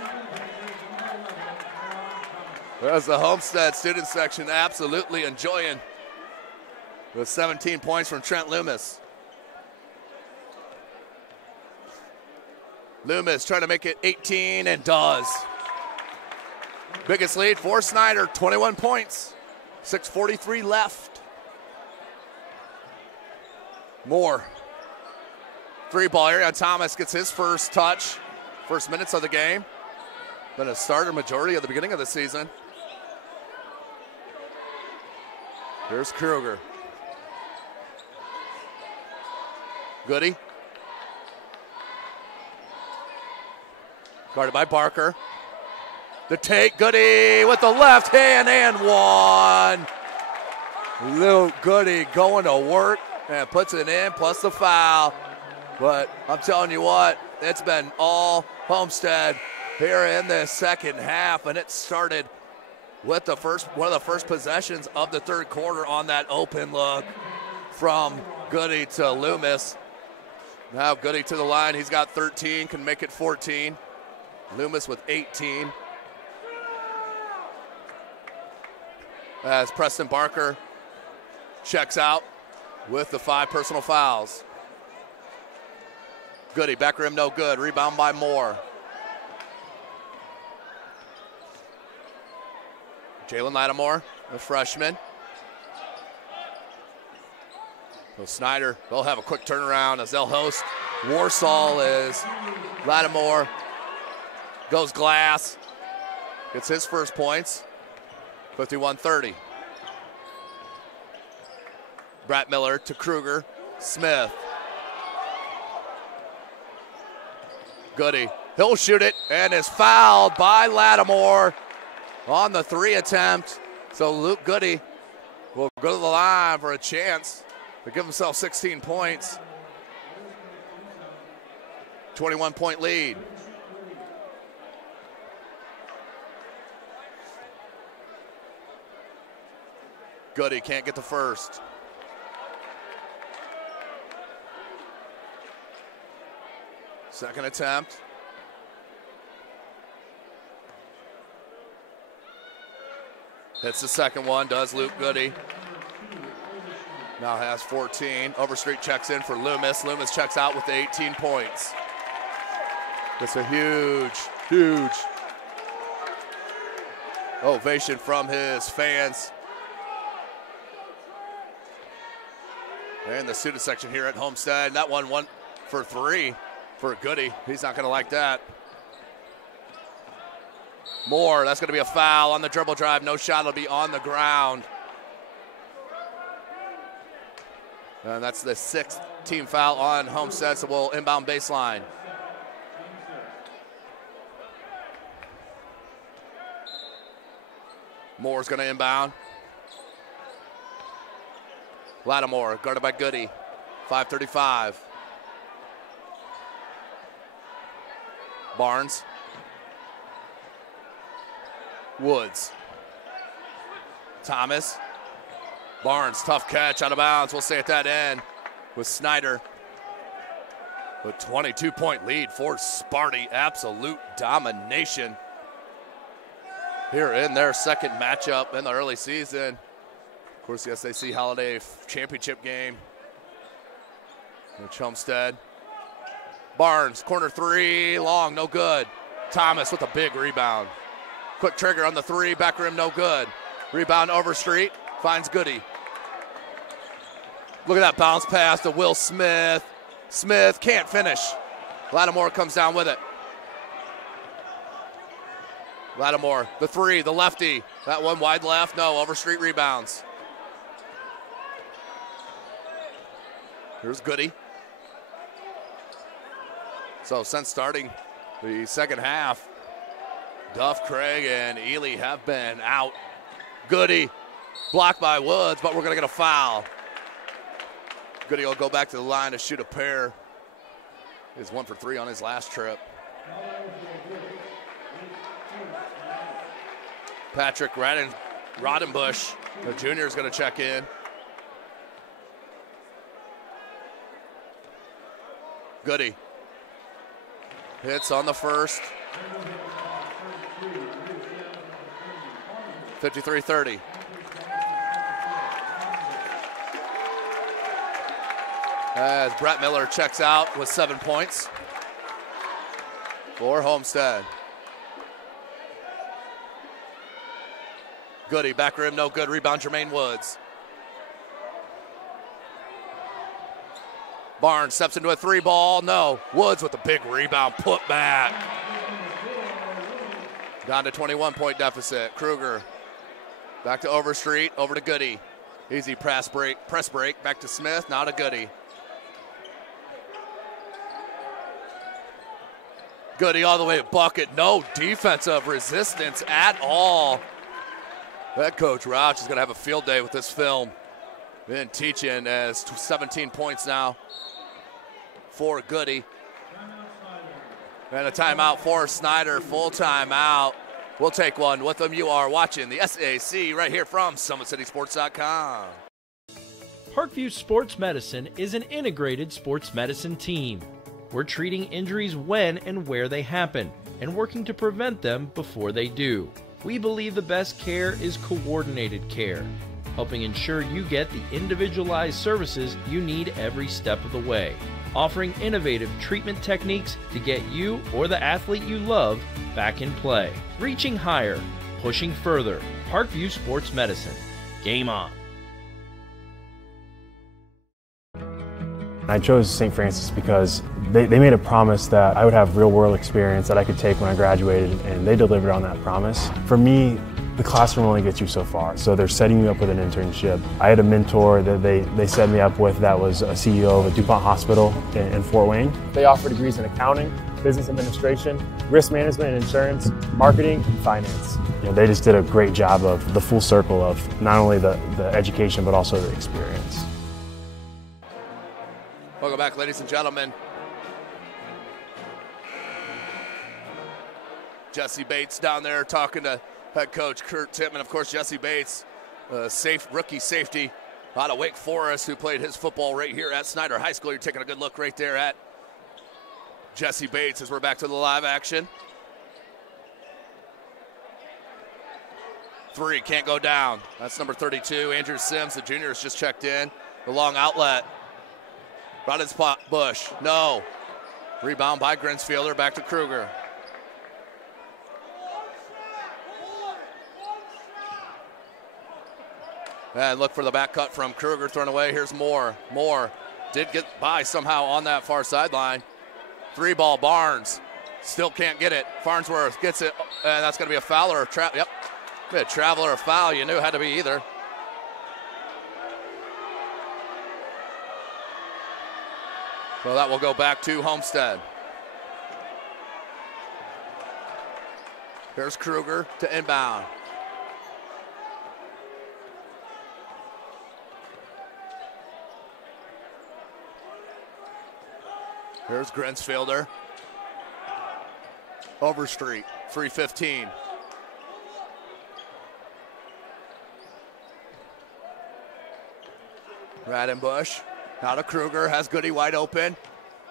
There's the Homestead student section absolutely enjoying with 17 points from Trent Loomis. Loomis trying to make it 18 and does. Biggest lead for Snider, 21 points. 6:43 left. Moore. 3-ball area. Thomas gets his first touch. First minutes of the game. Been a starter majority at the beginning of the season. Here's Kruger. Goody. Guarded by Barker. The take, Goody with the left hand and one. Little Goody going to work and puts it in, plus the foul. But I'm telling you what, it's been all Homestead here in the second half, and it started with the one of the first possessions of the third quarter on that open look from Goody to Loomis. Now Goody to the line, he's got 13, can make it 14. Loomis with 18. As Preston Barker checks out with the 5 personal fouls. Goody, back rim no good, rebound by Moore. Jalen Lattimore, the freshman. So Snider, they'll have a quick turnaround as they'll host Warsaw as Lattimore goes glass, gets his first points, 51-30. Brett Miller to Kruger, Smith. Goody, he'll shoot it and is fouled by Lattimore on the 3 attempt. So Luke Goody will go to the line for a chance to give himself 16 points. 21-point lead. Goody can't get the first. Second attempt. Hits the second one, does Luke Goody. Now has 14. Overstreet checks in for Loomis. Loomis checks out with 18 points. That's a huge ovation from his fans. And the student section here at Homestead. That one for 3 for Goody. He's not going to like that. Moore, that's going to be a foul on the dribble drive. No shot, it'll be on the ground. And that's the 6th team foul on Homestead, so we'll inbound baseline. Moore's going to inbound. Lattimore guarded by Goody. 5:35. Barnes. Woods. Thomas. Barnes, tough catch out of bounds. We'll say at that end with Snider. A 22-point lead for Sparty. Absolute domination here in their second matchup in the early season. Of course, the SAC Holiday Championship game. Homestead. Barnes, corner 3, long, no good. Thomas with a big rebound. Quick trigger on the 3, back rim, no good. Rebound Overstreet, finds Goody. Look at that bounce pass to Will Smith. Smith can't finish. Lattimore comes down with it. Lattimore, the 3, the lefty. That one wide left, no, Overstreet rebounds. Here's Goody. So since starting the second half, Duff, Craig, and Ely have been out. Goody blocked by Woods, but we're going to get a foul. Goody will go back to the line to shoot a pair. He's 1 for 3 on his last trip. Patrick Rodenbush, the junior, is going to check in. Goody hits on the first. 53-30. As Brett Miller checks out with 7 points for Homestead. Goody, back rim, no good. Rebound, Jermaine Woods. Barnes steps into a 3 ball, no. Woods with a big rebound, put back. Down to 21-point deficit. Kruger back to Overstreet, over to Goody. Easy press break, back to Smith, now to Goody. Goody all the way to bucket, no defensive resistance at all. That Coach Rouch is going to have a field day with this film. Been teaching as 17 points now for Goody. And a timeout for Snider, full timeout. We'll take one with them. You are watching the SAC right here from SummitCitySports.com. Parkview Sports Medicine is an integrated sports medicine team. We're treating injuries when and where they happen and working to prevent them before they do. We believe the best care is coordinated care, helping ensure you get the individualized services you need every step of the way, offering innovative treatment techniques to get you or the athlete you love back in play. Reaching higher, pushing further. Parkview Sports Medicine. Game on. I chose St. Francis because they made a promise that I would have real-world experience that I could take when I graduated, and they delivered on that promise. For me, the classroom only gets you so far, so they're setting you up with an internship. I had a mentor that they set me up with that was a CEO of a DuPont hospital in Fort Wayne. They offer degrees in accounting, business administration, risk management and insurance, marketing, and finance. They just did a great job of the full circle of not only the education, but also the experience. Welcome back, ladies and gentlemen. Jesse Bates down there talking to head coach Kurt Tittman. Of course, Jesse Bates, rookie safety out of Wake Forest, who played his football right here at Snider High School. You're taking a good look right there at Jesse Bates as we're back to the live action. 3, can't go down. That's number 32, Andrew Sims, the junior, has just checked in. The long outlet. Right in spot, Bush, no. Rebound by Grinsfielder, back to Kruger. And look for the back cut from Kruger, thrown away. Here's Moore. Moore did get by somehow on that far sideline. 3 ball, Barnes. Still can't get it. Farnsworth gets it, and that's going to be a foul or a trap. Yep, a travel or a foul. You knew it had to be either. So that will go back to Homestead. Here's Kruger to inbound. Here's Grinsfielder. Overstreet, 3:15. Radenbush, now to Kruger, has Goody wide open.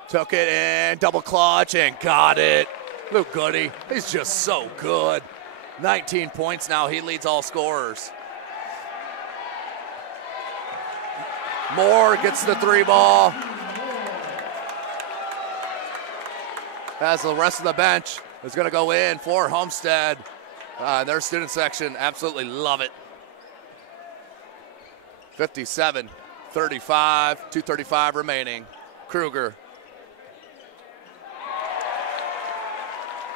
Took it in, double clutch, and got it. Luke Goody, he's just so good. 19 points now, he leads all scorers. Moore gets the 3 ball. As the rest of the bench is going to go in for Homestead. Their student section absolutely love it. 57-35, 2:35 remaining. Kruger.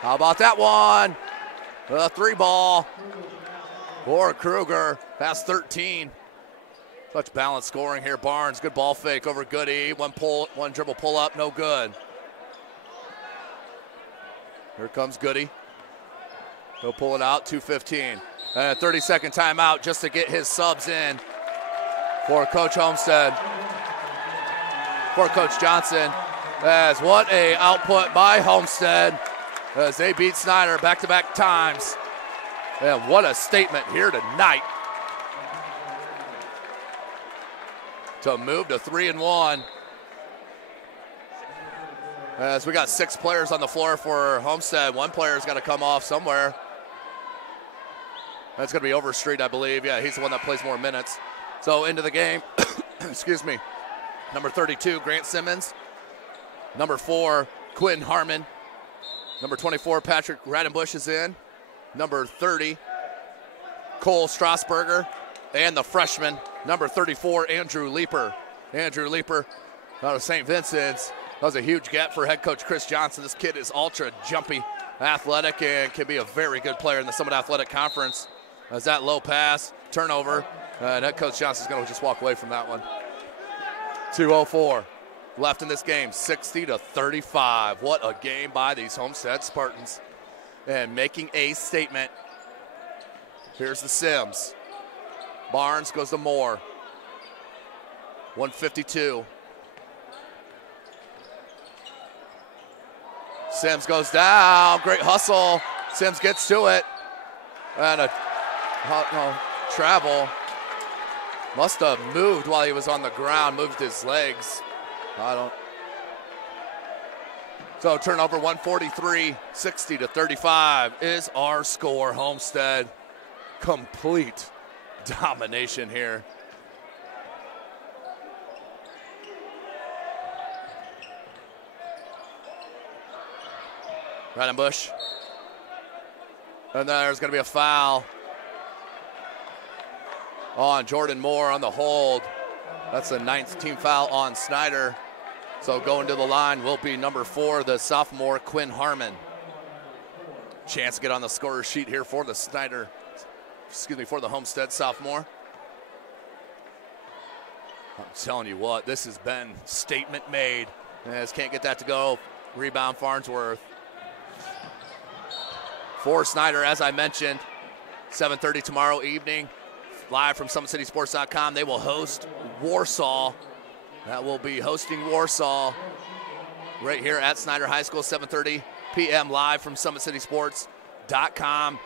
How about that one? A 3 ball for Kruger. That's 13. Such balanced scoring here. Barnes, good ball fake over Goody. One dribble pull up, no good. Here comes Goody. He'll pull it out, 2:15. And a 30-second timeout just to get his subs in for Coach Homestead. For Coach Johnson. As what a output by Homestead as they beat Snider back-to-back times. And what a statement here tonight to move to 3-1. As we got 6 players on the floor for Homestead. 1 player's got to come off somewhere. That's going to be Overstreet, I believe. Yeah, he's the one that plays more minutes. So into the game, excuse me, number 32, Grant Simmons. Number 4, Quinn Harmon. Number 24, Patrick Radenbush is in. Number 30, Cole Strasburger. And the freshman, number 34, Andrew Leeper. Andrew Leeper out of St. Vincent's. That was a huge gap for head coach Chris Johnson. This kid is ultra jumpy, athletic, and can be a very good player in the Summit Athletic Conference. As that low pass, turnover, and head coach Johnson's going to just walk away from that one. 2:04 left in this game, 60-35. What a game by these Homestead Spartans. And making a statement. Here's the Sims. Barnes goes to Moore. 1:52. Sims goes down, great hustle. Sims gets to it. And a travel. Must have moved while he was on the ground, moved his legs. So turnover 143, 60-35 is our score. Homestead, complete domination here. Radenbush. And there's going to be a foul on Jordan Moore on the hold. That's the 9th team foul on Snider. So going to the line will be number 4, the sophomore Quinn Harmon. Chance to get on the scorer sheet here for the for the Homestead sophomore. I'm telling you what, this has been statement made. As can't get that to go. Rebound Farnsworth. For Snider, as I mentioned, 7:30 tomorrow evening, live from SummitCitySports.com. They will host Warsaw. That will be hosting Warsaw right here at Snider High School, 7:30 p.m. live from SummitCitySports.com.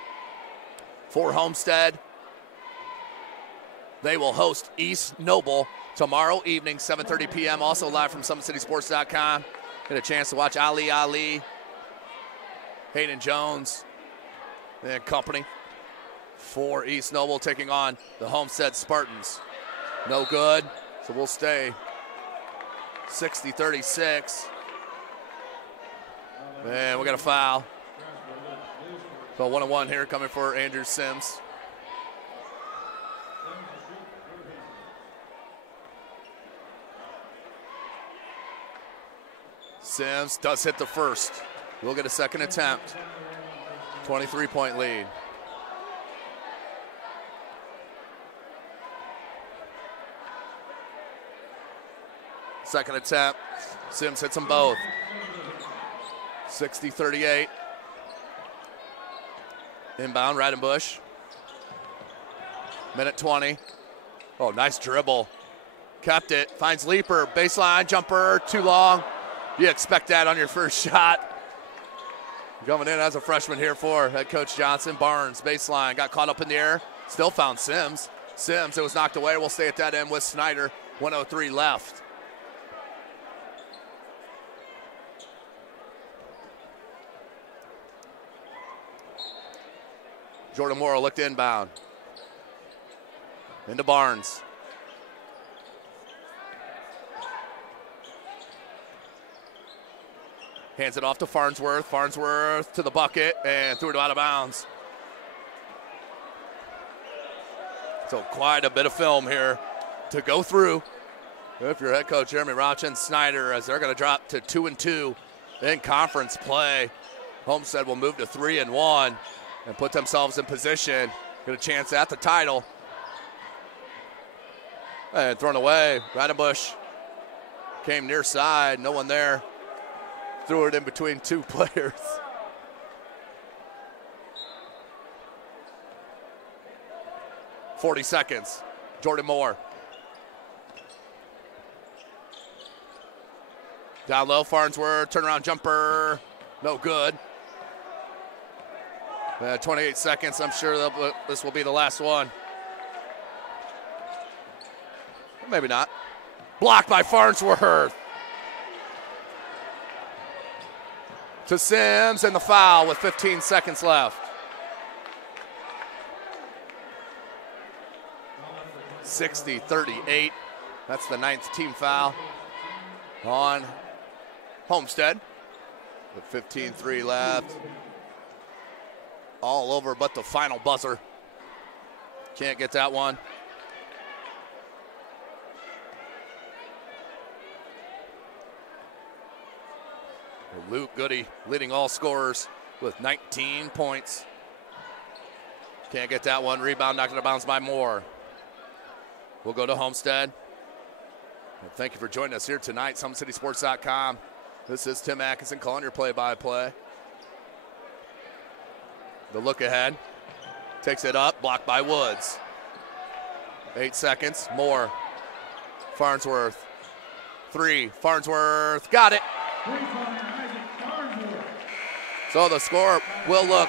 For Homestead, they will host East Noble tomorrow evening, 7:30 p.m. Also live from SummitCitySports.com. Get a chance to watch Ali, Hayden Jones, and company. For East Noble taking on the Homestead Spartans. No good, so we'll stay 60-36. Man, we got a foul. So 1-1 here coming for Andrew Sims. Sims does hit the first. We'll get a second attempt. 23-point lead. Second attempt. Sims hits them both. 60-38. Inbound, Ridenbush. Minute 20. Oh, nice dribble. Kept it. Finds Leaper. Baseline jumper. Too long. You expect that on your first shot. Coming in as a freshman here for head coach Johnson. Barnes, baseline. Got caught up in the air. Still found Sims. Sims, it was knocked away. We'll stay at that end with Snider. 1:03 left. Jordan Morrow looked inbound. Into Barnes. Hands it off to Farnsworth. Farnsworth to the bucket and threw it out of bounds. So quite a bit of film here to go through. If you're head coach Jeremy Rauch and Snider, as they're going to drop to 2-2 in conference play. Homestead will move to 3-1 and put themselves in position. Get a chance at the title. And thrown away. Ridenbush came near side. No one there. Threw it in between two players. .40 seconds. Jordan Moore. Down low, Farnsworth, turnaround jumper, no good. 28 seconds, I'm sure this will be the last one. Maybe not. Blocked by Farnsworth. To Sims and the foul with 15 seconds left. 60-38. That's the 9th team foul on Homestead. With 15-3 left. All over but the final buzzer. Can't get that one. Luke Goody leading all scorers with 19 points. Can't get that one. Rebound knocked out of bounds by Moore. We'll go to Homestead. And thank you for joining us here tonight, SummitCitySports.com. This is Tim Atkinson calling your play-by-play. The look ahead. Takes it up, blocked by Woods. 8 seconds, Moore. Farnsworth. 3, Farnsworth, got it. So the score will look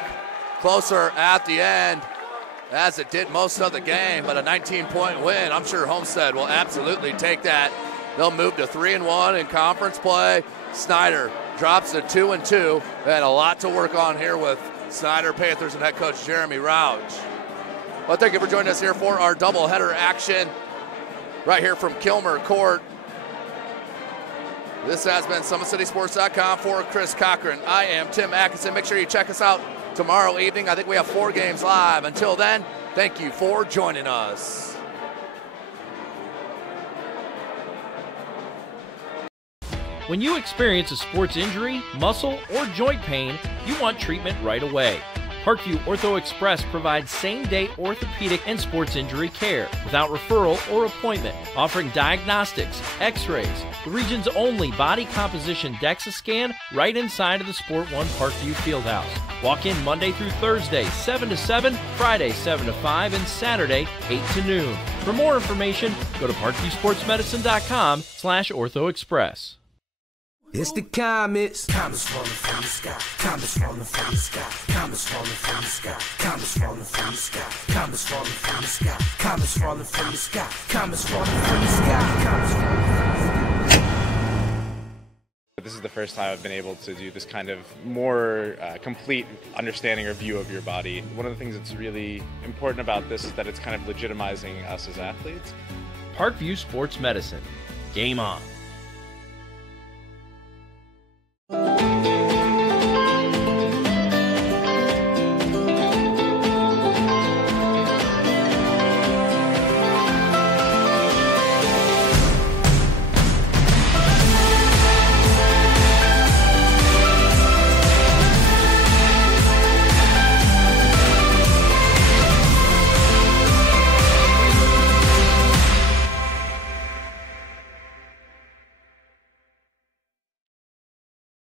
closer at the end as it did most of the game, but a 19-point win. I'm sure Homestead will absolutely take that. They'll move to 3-1 in conference play. Snider drops to 2-2, and a lot to work on here with Snider Panthers and head coach Jeremy Rauch. Well, thank you for joining us here for our doubleheader action right here from Kilmer Court. This has been SummitCitySports.com for Chris Cochran. I am Tim Atkinson. Make sure you check us out tomorrow evening. I think we have 4 games live. Until then, thank you for joining us. When you experience a sports injury, muscle, or joint pain, you want treatment right away. Parkview Ortho Express provides same-day orthopedic and sports injury care without referral or appointment, offering diagnostics, x-rays, the region's only body composition DEXA scan right inside of the Sport One Parkview Fieldhouse. Walk in Monday through Thursday, 7 to 7, Friday, 7 to 5, and Saturday, 8 to noon. For more information, go to parkviewsportsmedicine.com/orthoexpress. It's the comets. Comets falling from the sky. Comets falling from the sky. Comets falling from the sky. Comets falling from the sky. Comets falling from the sky. Comets falling from the sky. Comets falling from the sky. Comets falling from the sky. This is the first time I've been able to do this kind of more complete understanding or view of your body. One of the things that's really important about this is that it's kind of legitimizing us as athletes. Parkview Sports Medicine. Game on.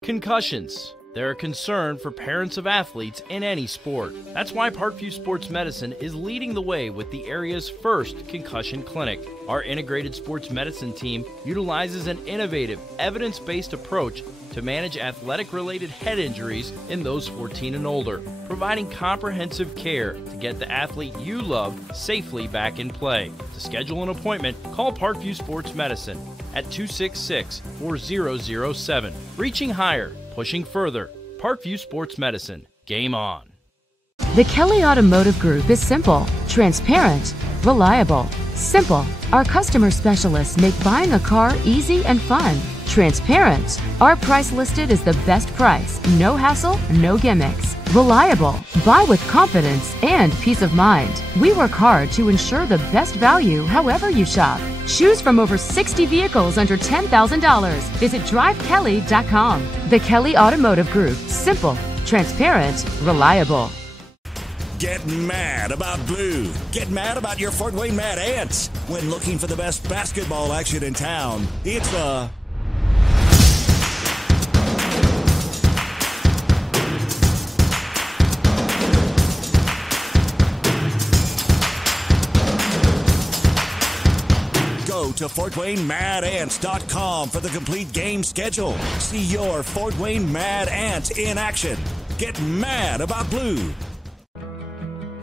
Concussions. They're a concern for parents of athletes in any sport. That's why Parkview Sports Medicine is leading the way with the area's first concussion clinic. Our integrated sports medicine team utilizes an innovative, evidence-based approach to manage athletic-related head injuries in those 14 and older, providing comprehensive care to get the athlete you love safely back in play. To schedule an appointment, call Parkview Sports Medicine at 266-4007. Reaching higher, pushing further. Parkview Sports Medicine. Game on. The Kelly Automotive Group is simple, transparent, reliable. Simple. Our customer specialists make buying a car easy and fun. Transparent. Our price listed is the best price. No hassle, no gimmicks. Reliable. Buy with confidence and peace of mind. We work hard to ensure the best value however you shop. Choose from over 60 vehicles under $10,000. Visit drivekelly.com. The Kelly Automotive Group. Simple, transparent, reliable. Get mad about blue. Get mad about your Fort Wayne Mad Ants. When looking for the best basketball action in town, it's a... Go to FortWayneMadAnts.com for the complete game schedule. See your Fort Wayne Mad Ants in action. Get mad about blue.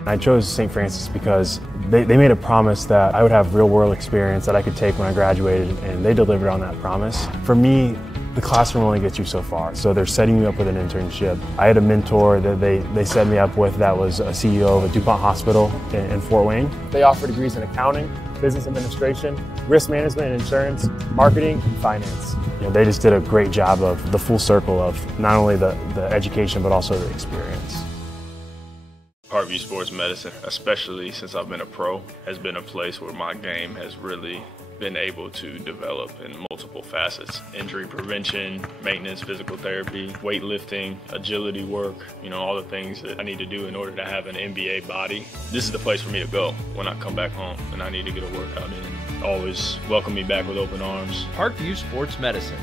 I chose St. Francis because they made a promise that I would have real-world experience that I could take when I graduated, and they delivered on that promise. For me, the classroom only gets you so far, so they're setting you up with an internship. I had a mentor that they set me up with that was a CEO of a DuPont hospital in Fort Wayne. They offer degrees in accounting, business administration, risk management and insurance, marketing, and finance. You know, they just did a great job of the full circle of not only the education but also the experience. Parkview Sports Medicine, especially since I've been a pro, has been a place where my game has really been able to develop in multiple facets. Injury prevention, maintenance, physical therapy, weightlifting, agility work, all the things that I need to do in order to have an NBA body. This is the place for me to go when I come back home and I need to get a workout in. Always welcome me back with open arms. Parkview Sports Medicine.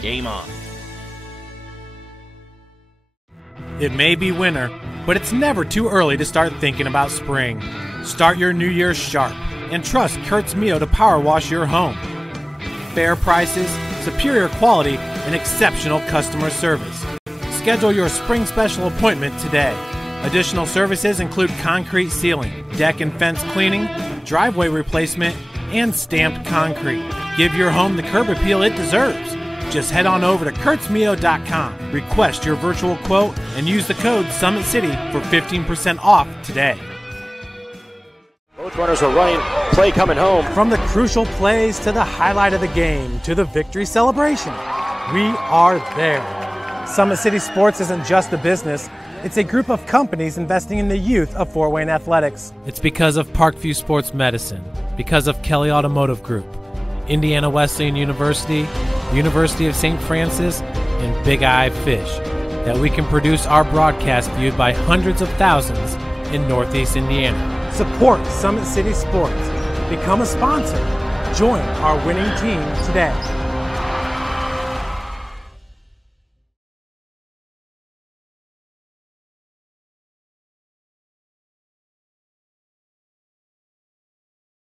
Game on. It may be winter, but it's never too early to start thinking about spring. Start your new year sharp and trust Kurt's Mio to power wash your home. Fair prices, superior quality, and exceptional customer service. Schedule your spring special appointment today. Additional services include concrete sealing, deck and fence cleaning, driveway replacement, and stamped concrete. Give your home the curb appeal it deserves. Just head on over to kurtzmio.com, request your virtual quote, and use the code SummitCity for 15% off today. Both runners are running, play coming home. From the crucial plays to the highlight of the game to the victory celebration, we are there. Summit City Sports isn't just a business, it's a group of companies investing in the youth of Fort Wayne athletics. It's because of Parkview Sports Medicine, because of Kelly Automotive Group, Indiana Wesleyan University, University of St. Francis, and Big Eye Fish, that we can produce our broadcast viewed by hundreds of thousands in Northeast Indiana. Support Summit City Sports. Become a sponsor. Join our winning team today.